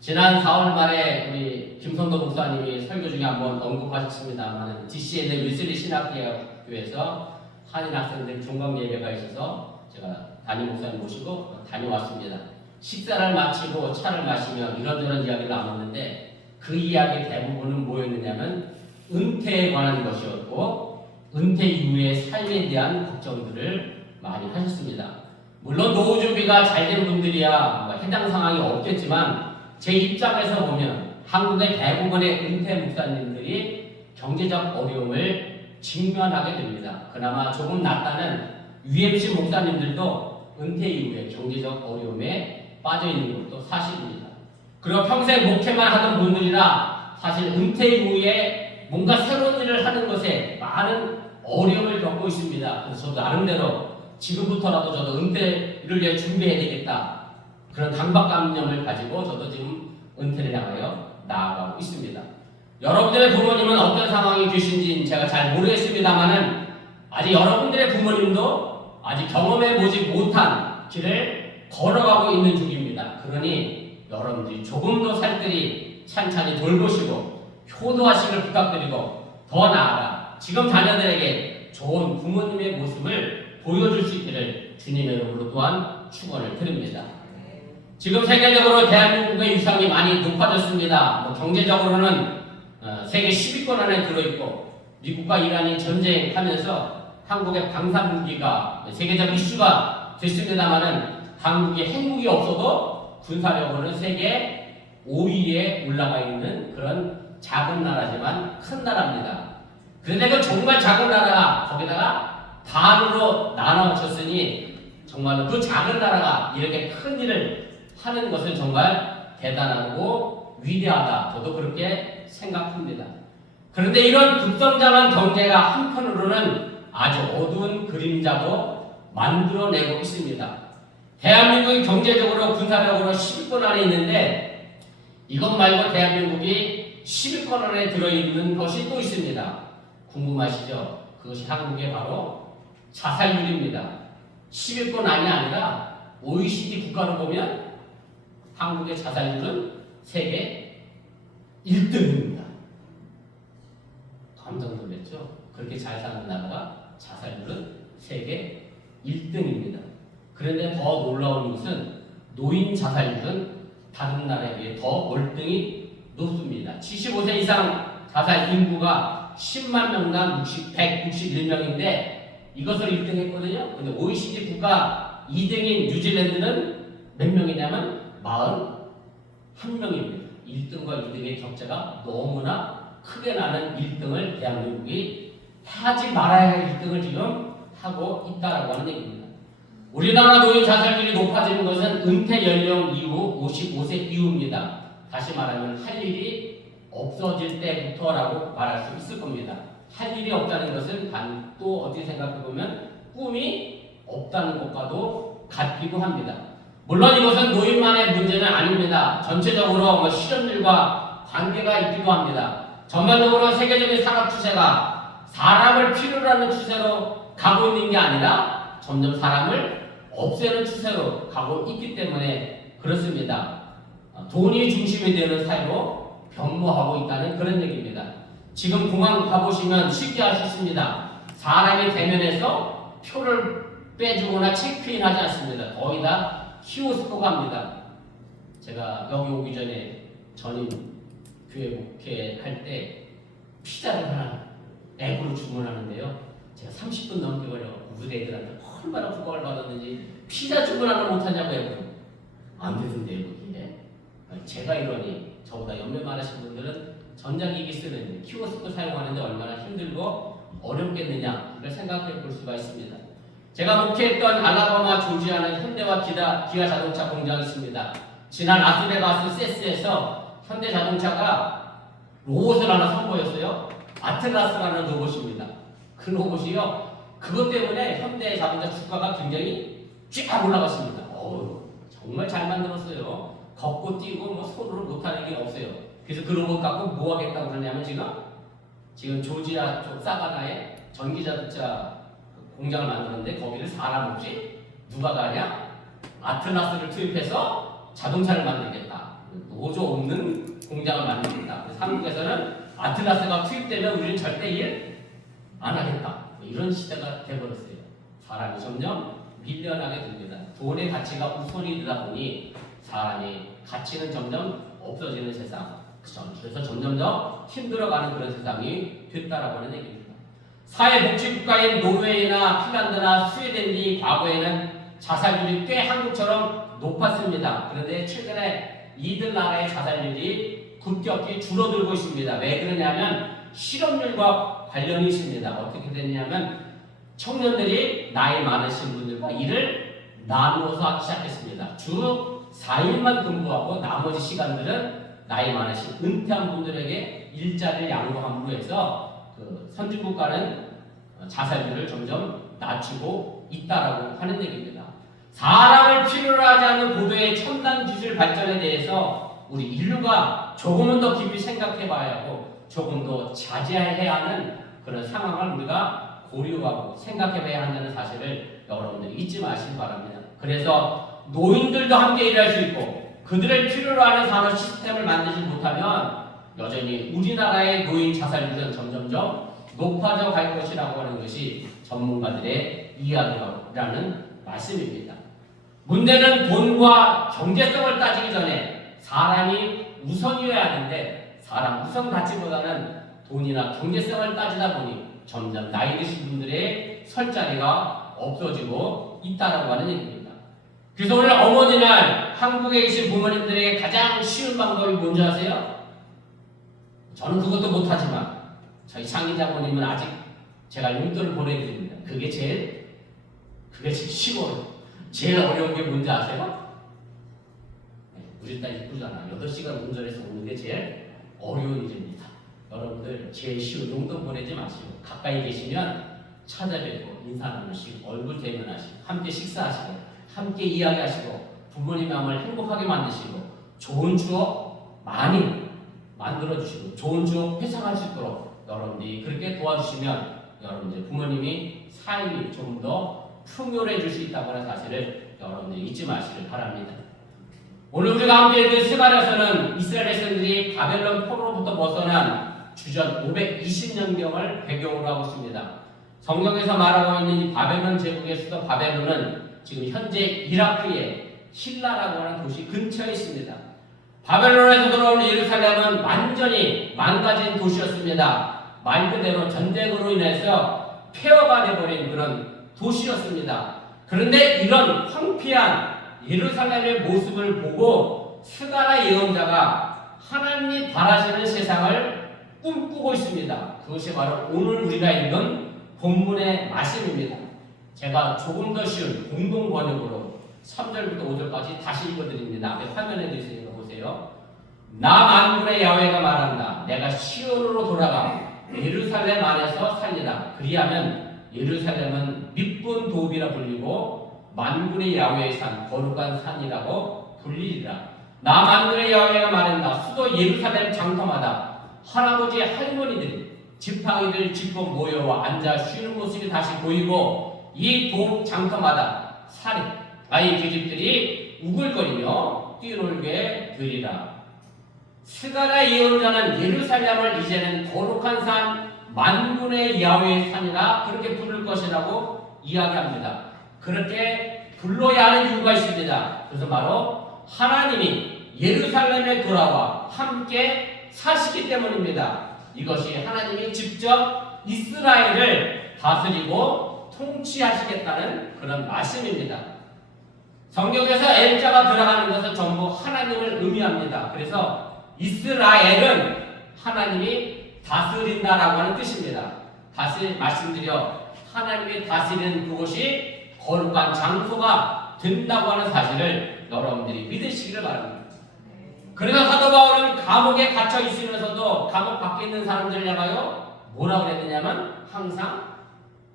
지난 4월 말에 우리 김선도 목사님이 설교 중에 한번 언급하셨습니다만 DC에 있는 윌슬리 신학교에서 한인 학생들 종강 예배가 있어서 제가 담임 목사님 모시고 다녀왔습니다. 식사를 마치고 차를 마시며 이런저런 이야기를 나눴는데 그 이야기 대부분은 뭐였느냐면 은퇴에 관한 것이었고 은퇴 이후의 삶에 대한 걱정들을 많이 하셨습니다. 물론 노후 준비가 잘 된 분들이야 해당 상황이 없겠지만 제 입장에서 보면 한국의 대부분의 은퇴 목사님들이 경제적 어려움을 직면하게 됩니다. 그나마 조금 낫다는 UMC 목사님들도 은퇴 이후에 경제적 어려움에 빠져 있는 것도 사실입니다. 그리고 평생 목회만 하던 분들이라 사실 은퇴 이후에 뭔가 새로운 일을 하는 것에 많은 어려움을 겪고 있습니다. 그래서 저도 나름대로 지금부터라도 저도 은퇴를 위해 준비해야 되겠다. 그런 강박감념을 가지고 저도 지금 은퇴를 향하여 나아가고 있습니다. 여러분들의 부모님은 어떤 상황이 계신지는 제가 잘 모르겠습니다만은 아직 여러분들의 부모님도 아직 경험해보지 못한 길을 걸어가고 있는 중입니다. 그러니 여러분들이 조금 더 살뜰히 찬찬히 돌보시고 효도하시길 부탁드리고 더 나아가 지금 자녀들에게 좋은 부모님의 모습을 보여줄 수 있기를 주님의 이름으로 또한 축원을 드립니다. 지금 세계적으로 대한민국의 위상이 많이 높아졌습니다. 경제적으로는 세계 10위권 안에 들어있고 미국과 이란이 전쟁하면서 한국의 방산무기가 세계적 이슈가 됐습니다만은 한국이 핵무기 없어도 군사력으로는 세계 5위에 올라가 있는 그런 작은 나라지만 큰 나라입니다. 그런데 그 정말 작은 나라가 거기다가 반으로 나눠졌으니 정말로 그 작은 나라가 이렇게 큰 일을 하는 것은 정말 대단하고 위대하다. 저도 그렇게 생각합니다. 그런데 이런 급성장한 경제가 한편으로는 아주 어두운 그림자도 만들어내고 있습니다. 대한민국이 경제적으로 군사력으로 10위권 안에 있는데 이것 말고 대한민국이 10위권 안에 들어있는 것이 또 있습니다. 궁금하시죠? 그것이 한국의 바로 자살률입니다. 10위권 안이 아니라 OECD 국가로 보면 한국의 자살률은 세계 1등입니다. 깜짝 놀랐죠? 그렇게 잘 사는 나라가 자살률은 세계 1등입니다. 그런데 더 놀라운 것은 노인 자살률은 다른 나라에 비해 더 월등히 높습니다. 75세 이상 자살 인구가 10만 명당 161명인데 이것을 1등 했거든요. 근데 OECD 국가 2등인 뉴질랜드는 몇 명이냐면 41명입니다. 1등과 2등의 격차가 너무나 크게 나는 1등을 대한민국이 하지 말아야 할 1등을 지금 하고 있다라고 하는 얘기입니다. 우리나라 노인 자살률이 높아지는 것은 은퇴 연령 이후 55세 이후입니다. 다시 말하면 할 일이 없어질 때부터라고 말할 수 있을 겁니다. 할 일이 없다는 것은 또 어떻게 생각해보면 꿈이 없다는 것과도 같기도 합니다. 물론 이것은 노인만의 문제는 아닙니다. 전체적으로 실업률과 관계가 있기도 합니다. 전반적으로 세계적인 산업 추세가 사람을 필요로 하는 추세로 가고 있는 게 아니라 점점 사람을 없애는 추세로 가고 있기 때문에 그렇습니다. 돈이 중심이 되는 사회로 변모하고 있다는 그런 얘기입니다. 지금 공항 가보시면 쉽게 알 수 있습니다. 사람이 대면해서 표를 빼주거나 체크인하지 않습니다. 거의 다 키오스코가 합니다. 제가 여기 오기 전에 전임 교회 목회할 때 피자를 하나 앱으로 주문하는데요. 제가 30분 넘게 걸려갖고 우리 애들한테 얼마나 부각을 받았는지 피자 주문하는 못하냐고 앱으로. 안 되던데요 그게. 제가 이러니 저보다 연배 많으신 분들은 전자기기 쓰는 키오스크 사용하는데 얼마나 힘들고 어렵겠느냐 이걸 생각해 볼 수가 있습니다. 제가 목회했던 알라바마 조지아는 현대와 기아 자동차 공장이 있습니다. 지난 라스베가스 세스에서 현대자동차가 로봇을 하나 선보였어요. 아틀라스라는 로봇입니다. 그 로봇이요. 그것 때문에 현대자동차 주가가 굉장히 쫙 올라갔습니다. 정말 잘 만들었어요. 걷고 뛰고 뭐 손으로 못하는 게 없어요. 그래서 그 로봇 갖고 뭐 하겠다고 그러냐면 지금 조지아 쪽 사바나에 전기자동차 공장을 만드는데 거기를 사람 없이 누가 가냐? 아틀라스를 투입해서 자동차를 만들겠다. 노조 없는 공장을 만들겠다. 그래서 한국에서는 아틀라스가 투입되면 우리는 절대 일 안 하겠다. 이런 시대가 돼버렸어요. 사람이 점점 밀려나게 됩니다. 돈의 가치가 우선이 되다 보니 사람의 가치는 점점 없어지는 세상. 그래서 점점 더 힘들어가는 그런 세상이 됐다라고 하는 얘기입니다. 사회복지국가인 노르웨이나 핀란드나 스웨덴이 과거에는 자살률이 꽤 한국처럼 높았습니다. 그런데 최근에 이들 나라의 자살률이 급격히 줄어들고 있습니다. 왜 그러냐면 실업률과 관련이 있습니다. 어떻게 됐냐면 청년들이 나이 많으신 분들과 일을 나누어서 하기 시작했습니다. 주 4일만 근무하고 나머지 시간들은 나이 많으신 은퇴한 분들에게 일자리를 양보함으로 해서 그 선진국가는 자살률을 점점 낮추고 있다라고 하는 얘기입니다. 사람을 필요로 하지 않는 고도의 첨단 기술 발전에 대해서 우리 인류가 조금은 더 깊이 생각해 봐야 하고 조금 더 자제해야 하는 그런 상황을 우리가 고려하고 생각해 봐야 한다는 사실을 여러분들이 잊지 마시기 바랍니다. 그래서 노인들도 함께 일할 수 있고 그들을 필요로 하는 산업 시스템을 만들지 못하면 여전히 우리나라의 노인 자살률은 점점점 높아져 갈 것이라고 하는 것이 전문가들의 이야기라는 말씀입니다. 문제는 돈과 경제성을 따지기 전에 사람이 우선이어야 하는데 사람 우선 가치보다는 돈이나 경제성을 따지다 보니 점점 나이 드신 분들의 설 자리가 없어지고 있다라고 하는 얘기입니다. 그래서 오늘 어머니날 한국에 계신 부모님들에게 가장 쉬운 방법이 뭔지 아세요? 저는 그것도 못하지만 저희 장인장모님은 아직 제가 용돈을 보내드립니다. 그게 제일 쉬워요. 제일 어려운 게 뭔지 아세요? 우리 딸 이쁘잖아. 8시간 운전해서 오는 게 제일 어려운 일입니다. 여러분들 제일 쉬운 용돈 보내지 마시고 가까이 계시면 찾아뵙고 인사 나누시고 얼굴 대면하시고 함께 식사하시고 함께 이야기하시고 부모님의 마음을 행복하게 만드시고 좋은 추억 많이 만들어주시고 좋은 추억 회상할 수 있도록 여러분들이 그렇게 도와주시면 여러분들 부모님이 삶이 조금 더 풍요해질 수 있다고 하는 사실을 여러분들이 잊지 마시길 바랍니다. 오늘 우리가 함께 읽은 스가랴서는 이스라엘 백성들이 바벨론 포로로부터 벗어난 주전 520년경을 배경으로 하고 있습니다. 성경에서 말하고 있는 이 바벨론 제국의 수도 바벨론은 지금 현재 이라크의 힐라라고 하는 도시 근처에 있습니다. 바벨론에서 들어온 예루살렘은 완전히 망가진 도시였습니다. 말 그대로 전쟁으로 인해서 폐허가 되어버린 그런 도시였습니다. 그런데 이런 황폐한 예루살렘의 모습을 보고 스가랴 예언자가 하나님이 바라시는 세상을 꿈꾸고 있습니다. 그것이 바로 오늘 우리가 읽은 본문의 말씀입니다. 제가 조금 더 쉬운 공동 번역으로 3절부터 5절까지 다시 읽어드립니다. 앞에 화면에 있으니까 보세요. 나 만군의 야훼가 말한다. 내가 시온으로 돌아가 예루살렘 안에서 살리라. 그리하면 예루살렘은 미쁜 도읍이라 불리고 만군의 야훼의 산 거룩한 산이라고 불리리라. 나 만군의 야훼가 말한다. 수도 예루살렘 장터마다 할아버지 할머니들이 지팡이를 짚고 모여와 앉아 쉬는 모습이 다시 보이고 이 도읍 장터마다 살인 아이 계집들이 우글거리며 뛰놀게 되리라. 스가랴 예언자는 예루살렘을 이제는 거룩한 산 만군의 야훼의 산이라 그렇게 부를 것이라고 이야기합니다. 그렇게 불러야 하는 이유가 있습니다. 그래서 바로 하나님이 예루살렘에 돌아와 함께 사시기 때문입니다. 이것이 하나님이 직접 이스라엘을 다스리고 통치하시겠다는 그런 말씀입니다. 성경에서 L자가 들어가는 것은 전부 하나님을 의미합니다. 그래서 이스라엘은 하나님이 다스린다라고 하는 뜻입니다. 다시 말씀드려 하나님이 다스리는 그곳이 거룩한 장소가 된다고 하는 사실을 여러분들이 믿으시기를 바랍니다. 그래서 사도 바울은 감옥에 갇혀 있으면서도 감옥 밖에 있는 사람들을 향하여 뭐라고 그랬느냐면 항상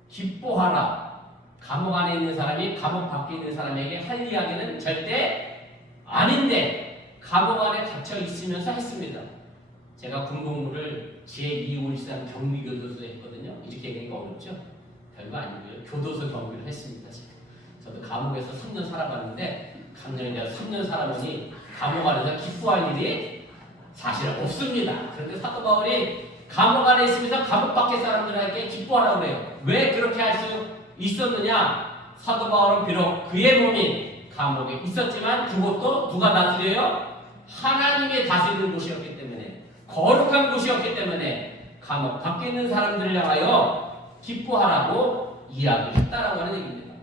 기뻐하라. 감옥 안에 있는 사람이 감옥 밖에 있는 사람에게 할 이야기는 절대 아닌데 감옥 안에 갇혀 있으면서 했습니다. 제가 군복무를 제253 경비교도소에 했거든요. 이렇게 얘기하기가 어렵죠? 별거 아니고요. 교도소 경비를 했습니다. 저도 감옥에서 3년 살아봤는데 감옥에 3년 살아보니 감옥 안에서 기뻐할 일이 사실 없습니다. 그런데 사도 바울이 감옥 안에 있으면서 감옥 밖의 사람들에게 기뻐하라고 해요. 왜 그렇게 할 수 있었느냐? 사도 바울은 비록 그의 몸이 감옥에 있었지만 그것도 누가 다스려요? 하나님이 다스리는 곳이었기 때문에, 거룩한 곳이었기 때문에 감옥 밖에 있는 사람들을 향하여 기뻐하라고 이야기했다라고 하는 얘기입니다.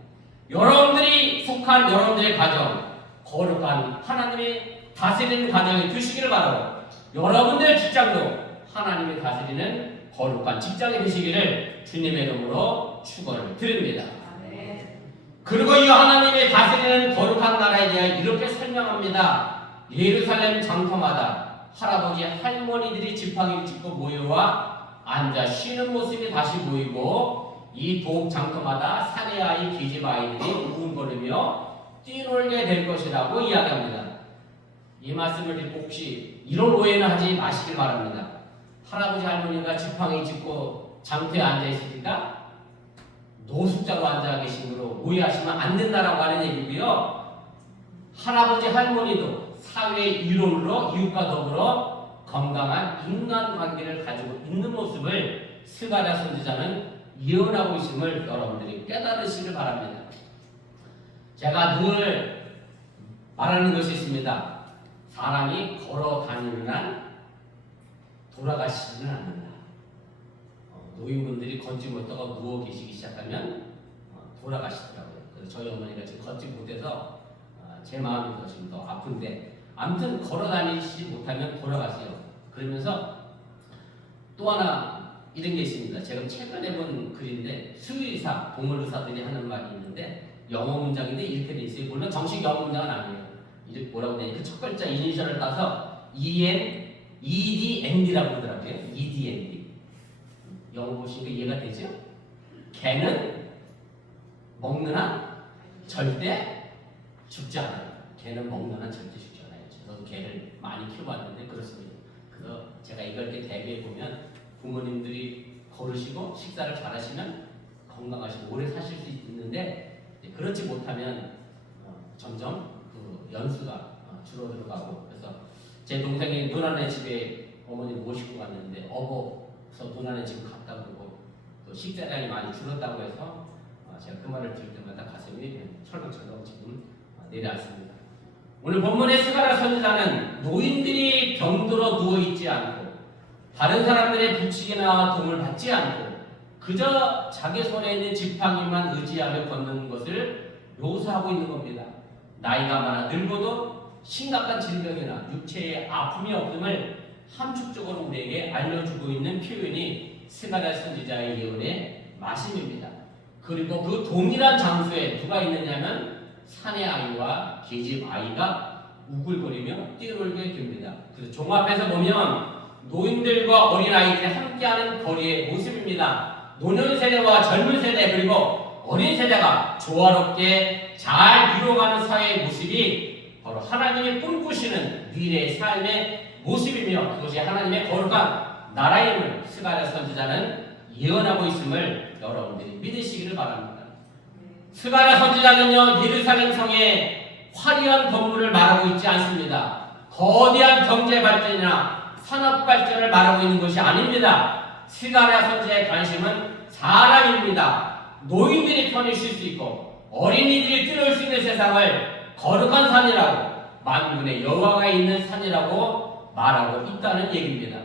여러분들이 속한 여러분들의 가정, 거룩한 하나님이 다스리는 가정이 되시기를 바라고, 여러분들의 직장도 하나님이 다스리는 거룩한 직장이 되시기를 주님의 이름으로 축원을 드립니다. 그리고 이 하나님이 다스리는 거룩한 나라에 대해 이렇게 설명합니다. 예루살렘 장터마다 할아버지 할머니들이 지팡이를 짚고 모여와 앉아 쉬는 모습이 다시 보이고 이 도읍 장터마다 사내 아이 계집 아이들이 우웅거리며 뛰놀게 될 것이라고 이야기합니다. 이 말씀을 듣고 혹시 이런 오해는 하지 마시길 바랍니다. 할아버지 할머니가 지팡이 짚고 장터에 앉아 있으니까 노숙자로 앉아 계신 거로 오해하시면 안 된다라고 하는 얘기고요. 할아버지 할머니도 사회의 일원으로 이웃과 더불어 건강한 인간관계를 가지고 있는 모습을 스가랴 선지자는 예언하고 있음을 여러분들이 깨달으시길 바랍니다. 제가 늘 말하는 것이 있습니다. 사람이 걸어 다니는 한 돌아가시지는 않는다. 노인분들이 걷지 못하고 누워 계시기 시작하면 돌아가시더라고요. 그래서 저희 어머니가 지금 걷지 못해서 제 마음이 지금 더 아픈데, 아무튼 걸어 다니지 못하면 돌아가세요. 그러면서 또 하나 이런 게 있습니다. 제가 최근에 본 글인데, 수의사, 동물의사들이 하는 말이 있는데 영어 문장인데 이렇게 돼 있어요. 물론 정식 영어 문장은 아니에요. 이제 뭐라고 되냐? 그 첫 글자 이니셜을 따서 EDND라고 그러더라고요. EDND. 영어 보시니까 이해가 되죠? 개는 먹는 한 절대 죽지 않아요. 개는 먹는 한 절대 죽지 않아요. 저도 개를 많이 키워봤는데 그렇습니다. 그래서 제가 이걸 이렇게 대비해 보면 부모님들이 걸으시고 식사를 잘하시면 건강하시고 오래 사실 수 있는데, 그렇지 못하면 점점 그 연수가 줄어들어가고, 그래서 제 동생이 누나네 집에 어머니를 모시고 갔는데 어버서 누나네 집 갔다 그러고 또 식사량이 많이 줄었다고 해서 제가 그 말을 들을 때마다 가슴이 철렁철렁 지금 내려앉습니다. 오늘 본문의 스가랴 선지자는 노인들이 병들어 누워있지 않고 다른 사람들의 부축이나 도움을 받지 않고 그저 자기 손에 있는 지팡이만 의지하며 걷는 것을 묘사하고 있는 겁니다. 나이가 많아 늙어도 심각한 질병이나 육체의 아픔이 없음을 함축적으로 우리에게 알려주고 있는 표현이 스가랴 선지자의 예언의 말씀입니다. 그리고 그 동일한 장소에 누가 있느냐면 사내 아이와 계집 아이가 우글거리며 뛰놀게 됩니다. 그래서 종합해서 보면 노인들과 어린아이들이 함께하는 거리의 모습입니다. 노년 세대와 젊은 세대 그리고 어린 세대가 조화롭게 잘 이루어가는 사회의 모습이 바로 하나님이 꿈꾸시는 미래의 삶의 모습이며 그것이 하나님의 거룩한 나라임을 스가랴 선지자는 예언하고 있음을 여러분들이 믿으시기를 바랍니다. 스가랴 선지자는요, 예루살렘 성의 화려한 건물을 말하고 있지 않습니다. 거대한 경제 발전이나 산업 발전을 말하고 있는 것이 아닙니다. 스가랴 선지자의 관심은 사람입니다. 노인들이 편히 쉴 수 있고 어린이들이 뛰놀 수 있는 세상을 거룩한 산이라고, 만군의 여호와가 있는 산이라고 말하고 있다는 얘기입니다.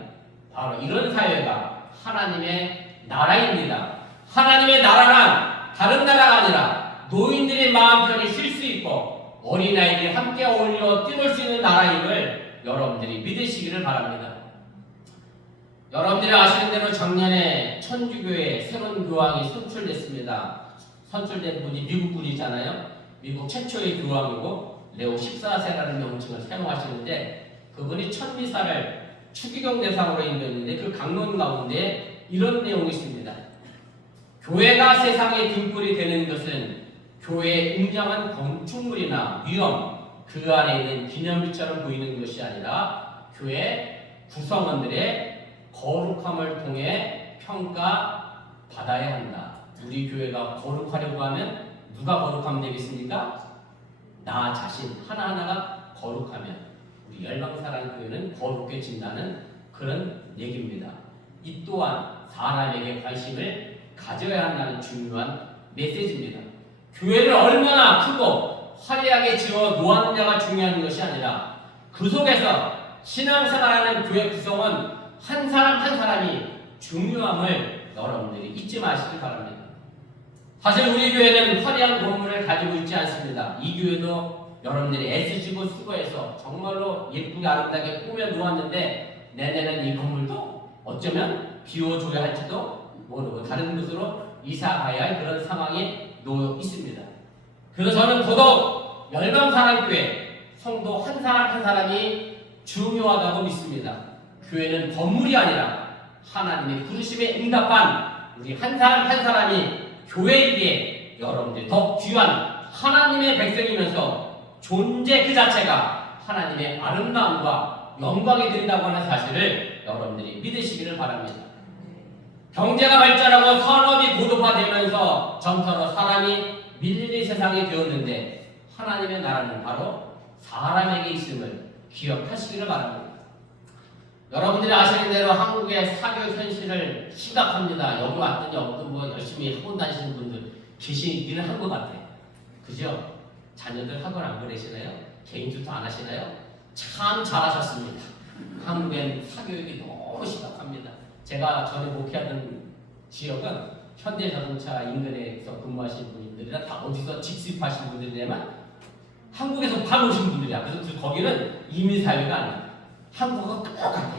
바로 이런 사회가 하나님의 나라입니다. 하나님의 나라란 다른 나라가 아니라 노인들이 마음 편히 쉴 수 있고 어린아이들이 함께 어울려 뛰놀 수 있는 나라임을 여러분들이 믿으시기를 바랍니다. 여러분들이 아시는 대로 작년에 천주교에 새로운 교황이 선출됐습니다. 선출된 분이 미국 분이잖아요. 미국 최초의 교황이고 레오 14세라는 명칭을 사용하시는데 그분이 천미사를 추기경 대상으로 인도했는데 그 강론 가운데 이런 내용이 있습니다. 교회가 세상의 등불이 되는 것은 교회의 웅장한 건축물이나 위험, 그 안에 있는 기념비처럼 보이는 것이 아니라 교회 구성원들의 거룩함을 통해 평가받아야 한다. 우리 교회가 거룩하려고 하면 누가 거룩하면 되겠습니까? 나 자신 하나하나가 거룩하면 우리 열방사랑교회는 거룩해진다는 그런 얘기입니다. 이 또한 사람에게 관심을 가져야 한다는 중요한 메시지입니다. 교회를 얼마나 크고 화려하게 지어 놓았느냐가 중요한 것이 아니라 그 속에서 신앙생활하는 교회 구성원 한 사람 한 사람이 중요함을 여러분들이 잊지 마시기 바랍니다. 사실 우리 교회는 화려한 건물을 가지고 있지 않습니다. 이 교회도 여러분들이 애쓰시고 수고해서 정말로 예쁘게 아름답게 꾸며 놓았는데 내년엔 이 건물도 어쩌면 비워줘야 할지도 모르고 다른 곳으로 이사 가야 할 그런 상황이 놓여 있습니다. 그래서 저는 더더욱 열방사랑교회 성도 한 사람 한 사람이 중요하다고 믿습니다. 교회는 건물이 아니라 하나님의 부르심에 응답한 우리 한 사람 한 사람이 교회이기에 여러분들 더 귀한 하나님의 백성이면서 존재 그 자체가 하나님의 아름다움과 영광이 된다고 하는 사실을 여러분들이 믿으시기를 바랍니다. 경제가 발전하고 산업이 고도화되면서 점터로 사람이 밀리는 세상이 되었는데 하나님의 나라는 바로 사람에게 있음을 기억하시기를 바랍니다. 여러분들이 아시는 대로 한국의 사교육 현실을 심각합니다. 여기 왔더니 어떤 뭐 열심히 학원 다니시는 분들 계시기는 한 것 같아요. 그죠? 자녀들 학원 안 보내시나요? 개인 투자 안 하시나요? 참 잘하셨습니다. 한국엔 사교육이 너무 심각합니다. 제가 전에 목회하던 지역은 현대자동차 인근에서 근무하시는 분들이랑 다 어디서 직습하신 분들이냐면 한국에서 다 오신 분들이야. 그래서 거기는 이민사회가 아니야. 한국하고 똑같아.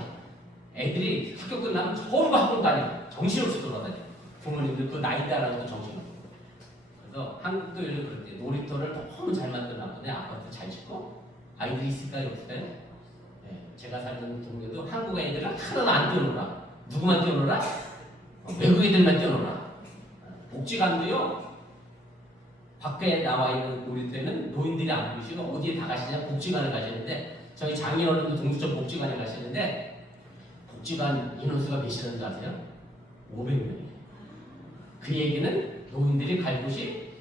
애들이 학교 끝나면 전부 학원 다녀. 정신없이 돌아다녀. 부모님들 그 나이 따라서도 정신없고. 그래서 한국도 요즘 그렇대. 놀이터를 너무 잘 만들어놨거든요. 아파트 잘 짓고. 아이들이 있을까요? 없을까요? 네. 제가 살던 동네도 한국 애들은 하나도 안 뛰어놀아. 누구만 뛰어놀아? 외국 애들만 뛰어놀아. 복지관도요. 밖에 나와 있는 놀이터에는 노인들이 안 보이시고 어디에 다 가시냐? 복지관을 가시는데 저희 장인어른도 동두천 복지관에 가시는데 복지관 인원수가 몇이라는 줄 아세요? 500명이에요. 그 얘기는 노인들이 갈 곳이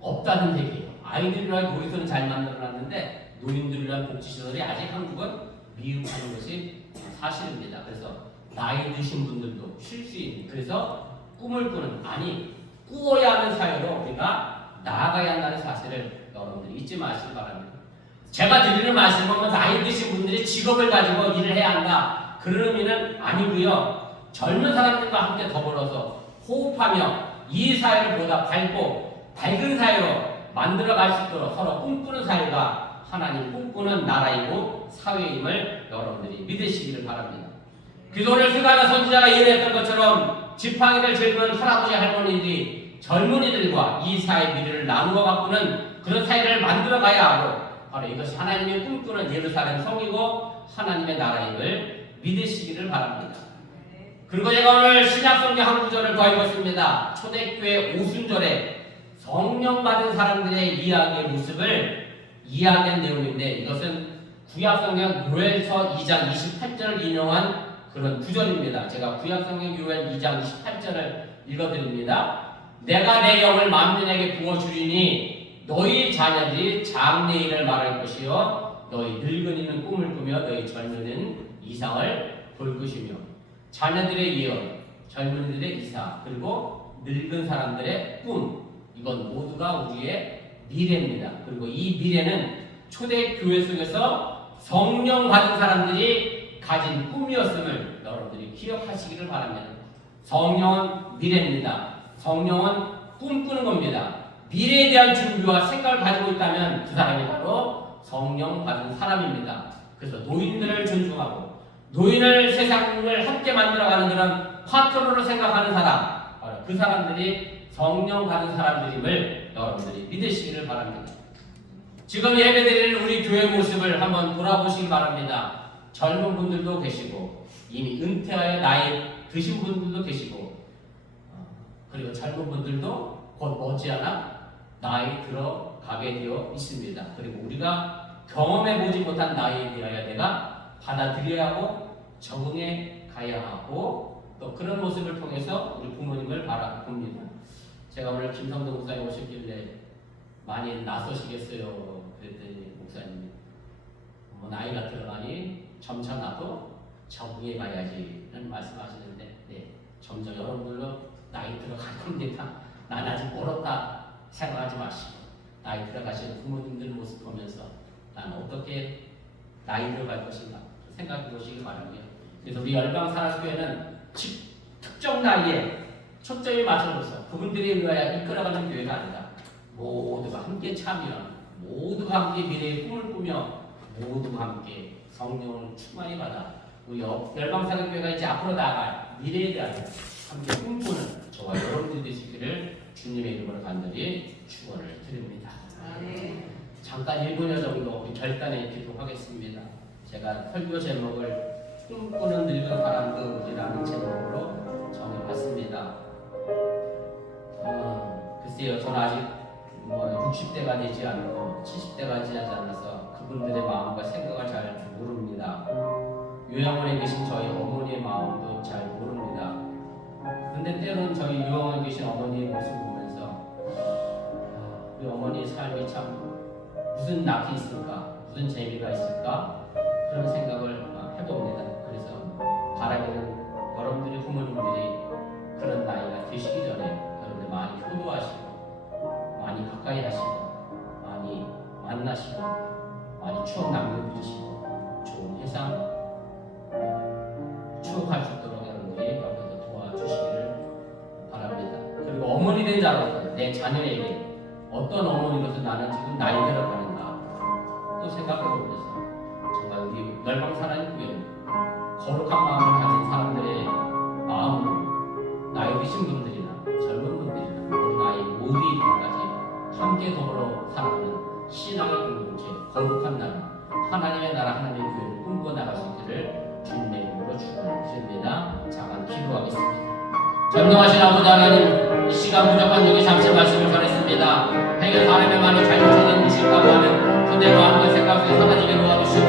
없다는 얘기예요. 아이들을 위한 놀이터는 잘 만들어놨는데 노인들을 위한 복지시설이 아직 한국은 미흡한 것이 사실입니다. 그래서 나이 드신 분들도 쉴 수 있는 그래서 꿈을 꾸는 아니 꾸어야 하는 사회로 우리가 나아가야 한다는 사실을 여러분들이 잊지 마시기 바랍니다. 제가 드리는 말씀은 나이 드신 분들이 직업을 가지고 일을 해야 한다. 그런 의미는 아니고요. 젊은 사람들과 함께 더불어서 호흡하며 이 사회를 보다 밝고 밝은 사회로 만들어갈 수 있도록 서로 꿈꾸는 사회가 하나님 꿈꾸는 나라이고 사회임을 여러분들이 믿으시기를 바랍니다. 그래서 수많은 선지자가 예언했던 것처럼 지팡이를 짚은 할아버지 할머니들이 젊은이들과 이 사회의 미래를 나누어 바꾸는 그런 사회를 만들어가야 하고 바로 이것이 하나님의 꿈꾸는 예루살렘 성이고 하나님의 나라임을 믿으시기를 바랍니다. 그리고 제가 오늘 신약성경 한 구절을 더 읽었습니다. 초대교회 오순절에 성령 받은 사람들의 이야기의 모습을 이야기한 내용인데 이것은 구약성경 요엘서 2장 28절을 인용한 그런 구절입니다. 제가 구약성경 요엘 2장 28절을 읽어드립니다. 내가 내 영을 만민에게 부어주리니 너희 자녀들이 장래일을 말할 것이요 너희 늙은이는 꿈을 꾸며 너희 젊은이는 이상을 볼 것이며 자녀들의 예언, 젊은이들의 이상 그리고 늙은 사람들의 꿈 이건 모두가 우리의 미래입니다. 그리고 이 미래는 초대교회 속에서 성령 받은 사람들이 가진 꿈이었음을 여러분들이 기억하시기를 바랍니다. 성령은 미래입니다. 성령은 꿈꾸는 겁니다. 미래에 대한 준비와 생각을 가지고 있다면 그 사람이 바로 성령 받은 사람입니다. 그래서 노인들을 존중하고 노인을 세상을 함께 만들어가는 그런 파트너로 생각하는 사람, 바로 그 사람들이 성령 받은 사람들임을 여러분들이 믿으시기를 바랍니다. 지금 예배드리는 우리 교회 모습을 한번 돌아보시기 바랍니다. 젊은 분들도 계시고 이미 은퇴하여 나이 드신 분들도 계시고 그리고 젊은 분들도 곧 머지않아 나이 들어가게 되어 있습니다. 그리고 우리가 경험해보지 못한 나이에 대하여 내가 받아들여야 하고 적응해 가야 하고 또 그런 모습을 통해서 우리 부모님을 바라봅니다. 제가 오늘 김성도 목사님 오셨길래 많이 나서시겠어요 그랬더니 목사님이 뭐 나이가 들어가니 점차 나도 적응해 가야지 라는 말씀하시는데 네, 점점 여러분들도 나이 들어갈 겁니다. 난 아직 멀었다 생각하지 마시고 나이 들어가시는 부모님들 모습 보면서 난 어떻게 나이 들어갈 것인가 생각해 보시기 바랍니다. 그래서 우리 열방사랑교회는 특정 나이에 초점이 맞춰져서 그분들에 의하여 이끌어가는 교회가 아니라 모두가 함께 참여하는 모두가 함께 미래의 꿈을 꾸며 모두가 함께 성령을 충만히 받아 우리 열방사랑교회가 이제 앞으로 나아갈 미래에 대한 함께 꿈꾸는 저와 여러분들이 되시기를 주님의 이름으로 간절히 축원을 드립니다. 잠깐 1분여 정도 우리 결단에 기도하겠습니다. 제가 설교 제목을 꿈꾸는 늙은 사람들이라는 제목으로 정해봤습니다. 글쎄요, 저는 아직 60대가 되지 않고 70대가 되지 않아서 그분들의 마음과 생각을 잘 모릅니다. 요양원에 계신 저희 어머니의 마음도 잘 모릅니다. 근데 때로는 저희 요양원에 계신 어머니의 모습을 보면서 우리 어머니의 삶이 참 무슨 낙이 있을까, 무슨 재미가 있을까 그런 생각을 해봅니다. 그래서 바라기는 여러분들의 부모님들이 그런 나이가 되시기 전에 여러분들 많이 효도하시고 많이 가까이 하시고 많이 만나시고 많이 추억 남겨주시고 좋은 회상 추억할 수 있도록 여러분들이 옆에서 도와주시기를 바랍니다. 그리고 어머니 된 자로서 내 자녀에게 어떤 어머니로서 나는 지금 나이 들어가는가 또 생각해보면서 정말 우리 열방사랑교회는 거룩한 마음을 가진 사람들의 마음으로 나이 드신 분들이나 젊은 분들이나 어린아이 모두의 일까지 함께 더불어 살아가는 신앙의 공동체 거룩한 나라 하나님의 나라 하나님의 교회를 꿈꿔 나갈 수 있기를 주님의 이름으로 축원을 드립니다. 잠깐 기도하겠습니다. 전능하신 아버지 하나님, 이 시간 부족한 중에 잠시 말씀을 전했습니다. 행여 사람의 말을 잘못 전해주실까고 하는 그대 마음과 생각 속에 사라지게 도와주시고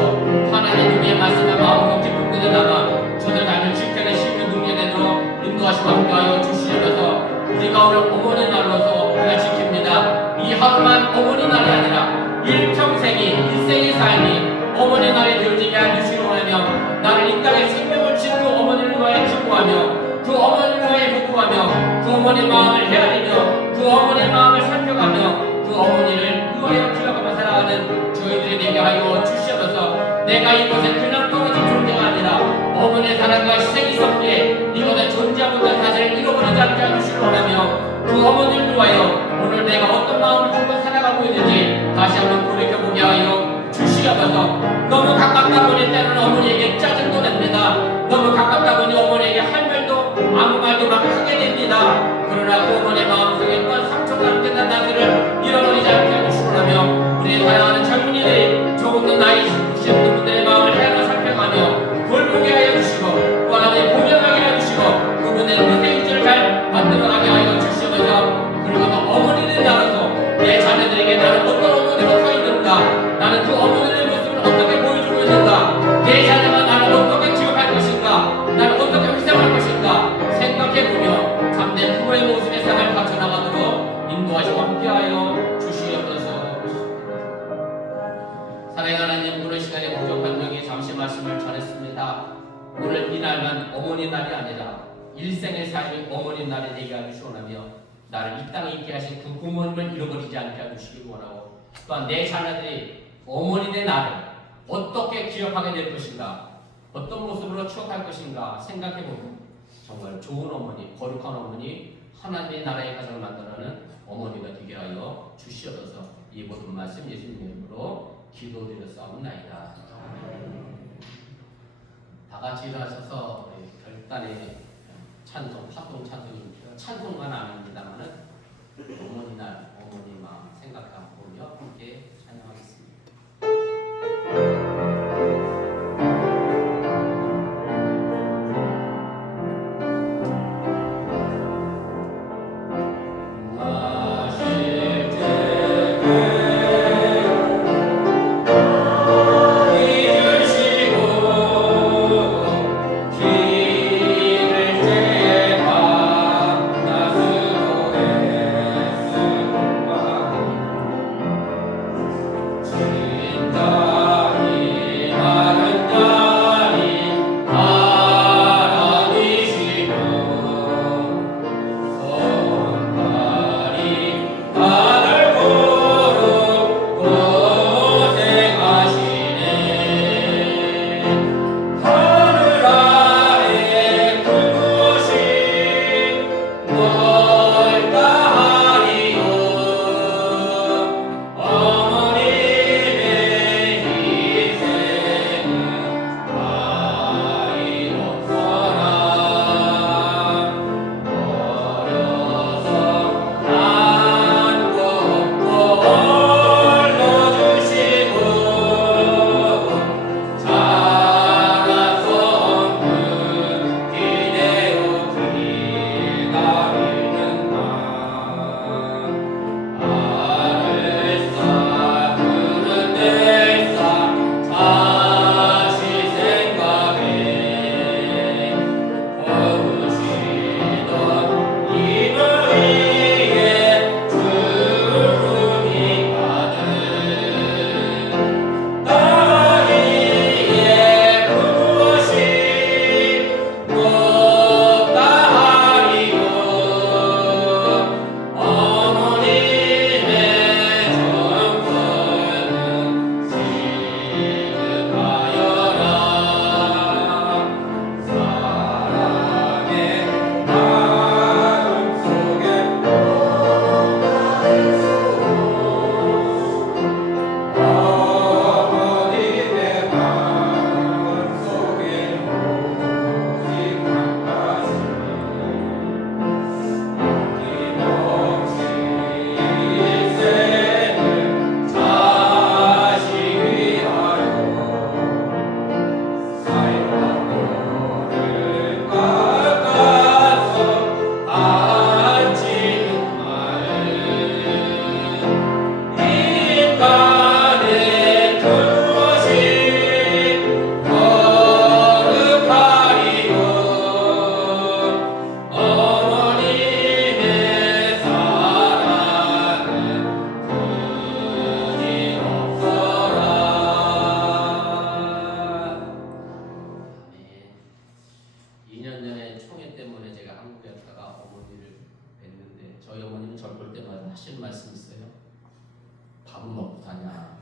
하나님 우리의 말씀을 마음속 깊은 곳에 담아 저들 자신을 지켜내 심리 능력에도 인도하시고 함께하여 주시려서 우리가 오늘 어머니 날로서 우리가 지킵니다. 이 하루만 어머니 날이 아니라 일평생이 일생의 삶이 어머니 날이 되어지게 해주시고 하며 나를 이 땅에 생명을 짓고 어머니를 위하여 기도하며 그 어머니를 위하여 기도하며 그 어머니의 마음을 헤아리며 그 어머니의 마음을 살펴가며 그 어머니를 위하여 기억하며 살아가는 저희들이 되게 하여 주시옵소서. 내가 이곳에 그냥 떨어진 존재가 아니라 어머니의 사랑과 희생이 섞여 이곳에 존재하고 있는 사실을 잃어버리지 않게 해주시고 하며 그 어머니를 위하여 오늘 내가 어떤 마음을 갖고 살아가고 있는지 다시 한번 돌이켜보게 하여 주시옵소서. 너무 가깝다 보니 때로는 어머니에게 짜증도 냅니다. 너무 가깝다 보니 어머니에게 할 말도 아무 말도 막 하게 됩니다. 그러나 그 어머니의 마음속에 어떤 상처가 남게 된 사실을 잃어버리지 않게 해주시라며 우리의 사랑하는 젊은이들이 조금 더 나이 드신 분들의 마음을 헤아려 살펴가며 그걸 보게 하여 주시고 또 하나님 공명하게 해주시고 그분의 뜻의 의지를 잘 만들어가게 하여 주시면서 그리고 또 어머니는 나로서 내 자녀들에게 나는 어떤 어머니로 서 있는가, 나는 그 어머니의 모습을 어떻게 보여주고 있는가, 내 자녀가 나를 어떻게 기억할 것인가, 나를 어떻게 희생할 것인가 생각해보며 참된 부모의 모습의 삶을 갖춰나가도록 인도하시고 함께하여 주시옵소서. 사랑의 하나님, 오늘 시간에 부족한 적이 잠시 말씀을 전했습니다. 오늘 이 날만 어머니 날이 아니라 일생의 삶이 어머니 날이 되게 해주시오라며 나를 이 땅에 있게 하신 그 부모님을 잃어버리지 않게 해주시기 원하고 또한 내 자녀들이 어머니 된 나를 어떻게 기억하게 될 것인가, 어떤 모습으로 추억할 것인가 생각해보면 정말 좋은 어머니, 거룩한 어머니, 하나님의 나라의 가정을 만들어가는 어머니가 되게 하여 주시옵소서. 이 모든 말씀 예수님의 이름으로 기도드렸사옵나이다. 다 같이 일어나셔서 결단의 찬송, 합동 찬송입니다. 찬송만 아닙니다만은 어머니 날, 어머니 마음 생각하며 함께 찬양하겠습니다. 하시는 말씀 있어요? 밥은 먹고 사냐?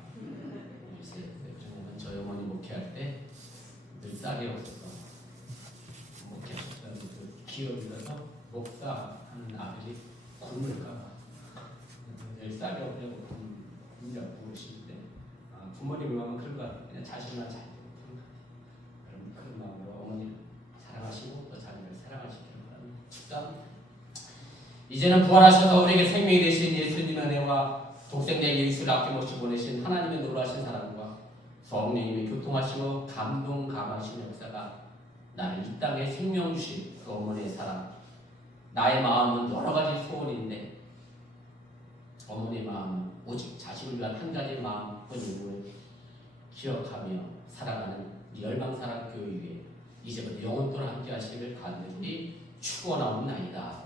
요새 요즘에는 저희 어머니 목회할 때 늘 쌀이 없어서 목회하셨던 그 기업이라서 목사하는 아들이 굶을까봐 늘 쌀이 없냐고 굶냐고 물으시는데 부모님이 마음은 그런 것 같아요. 그냥 자신만 잘 되고 그런 마음으로 어머니 사랑하시고 또 자녀를 사랑하시기를 바랍니다. 축사합니다. 이제는 부활하셔서 우리에게 생명이 되신 예수님의 은혜와 독생자 예수를 아낌없이 보내신 하나님의 노루하신 사랑과 성령님의 교통하시고 감동 감하신 역사가 나를 이 땅에 생명 주신 그 어머니의 사랑, 나의 마음은 여러 가지 소원인데 어머니의 마음은 오직 자식을 위한 한 가지 마음뿐임을 기억하며 살아가는 열방사랑 교회 위에 이제부터 영원토록 함께 하시기를 간절히 축원하옵나이다.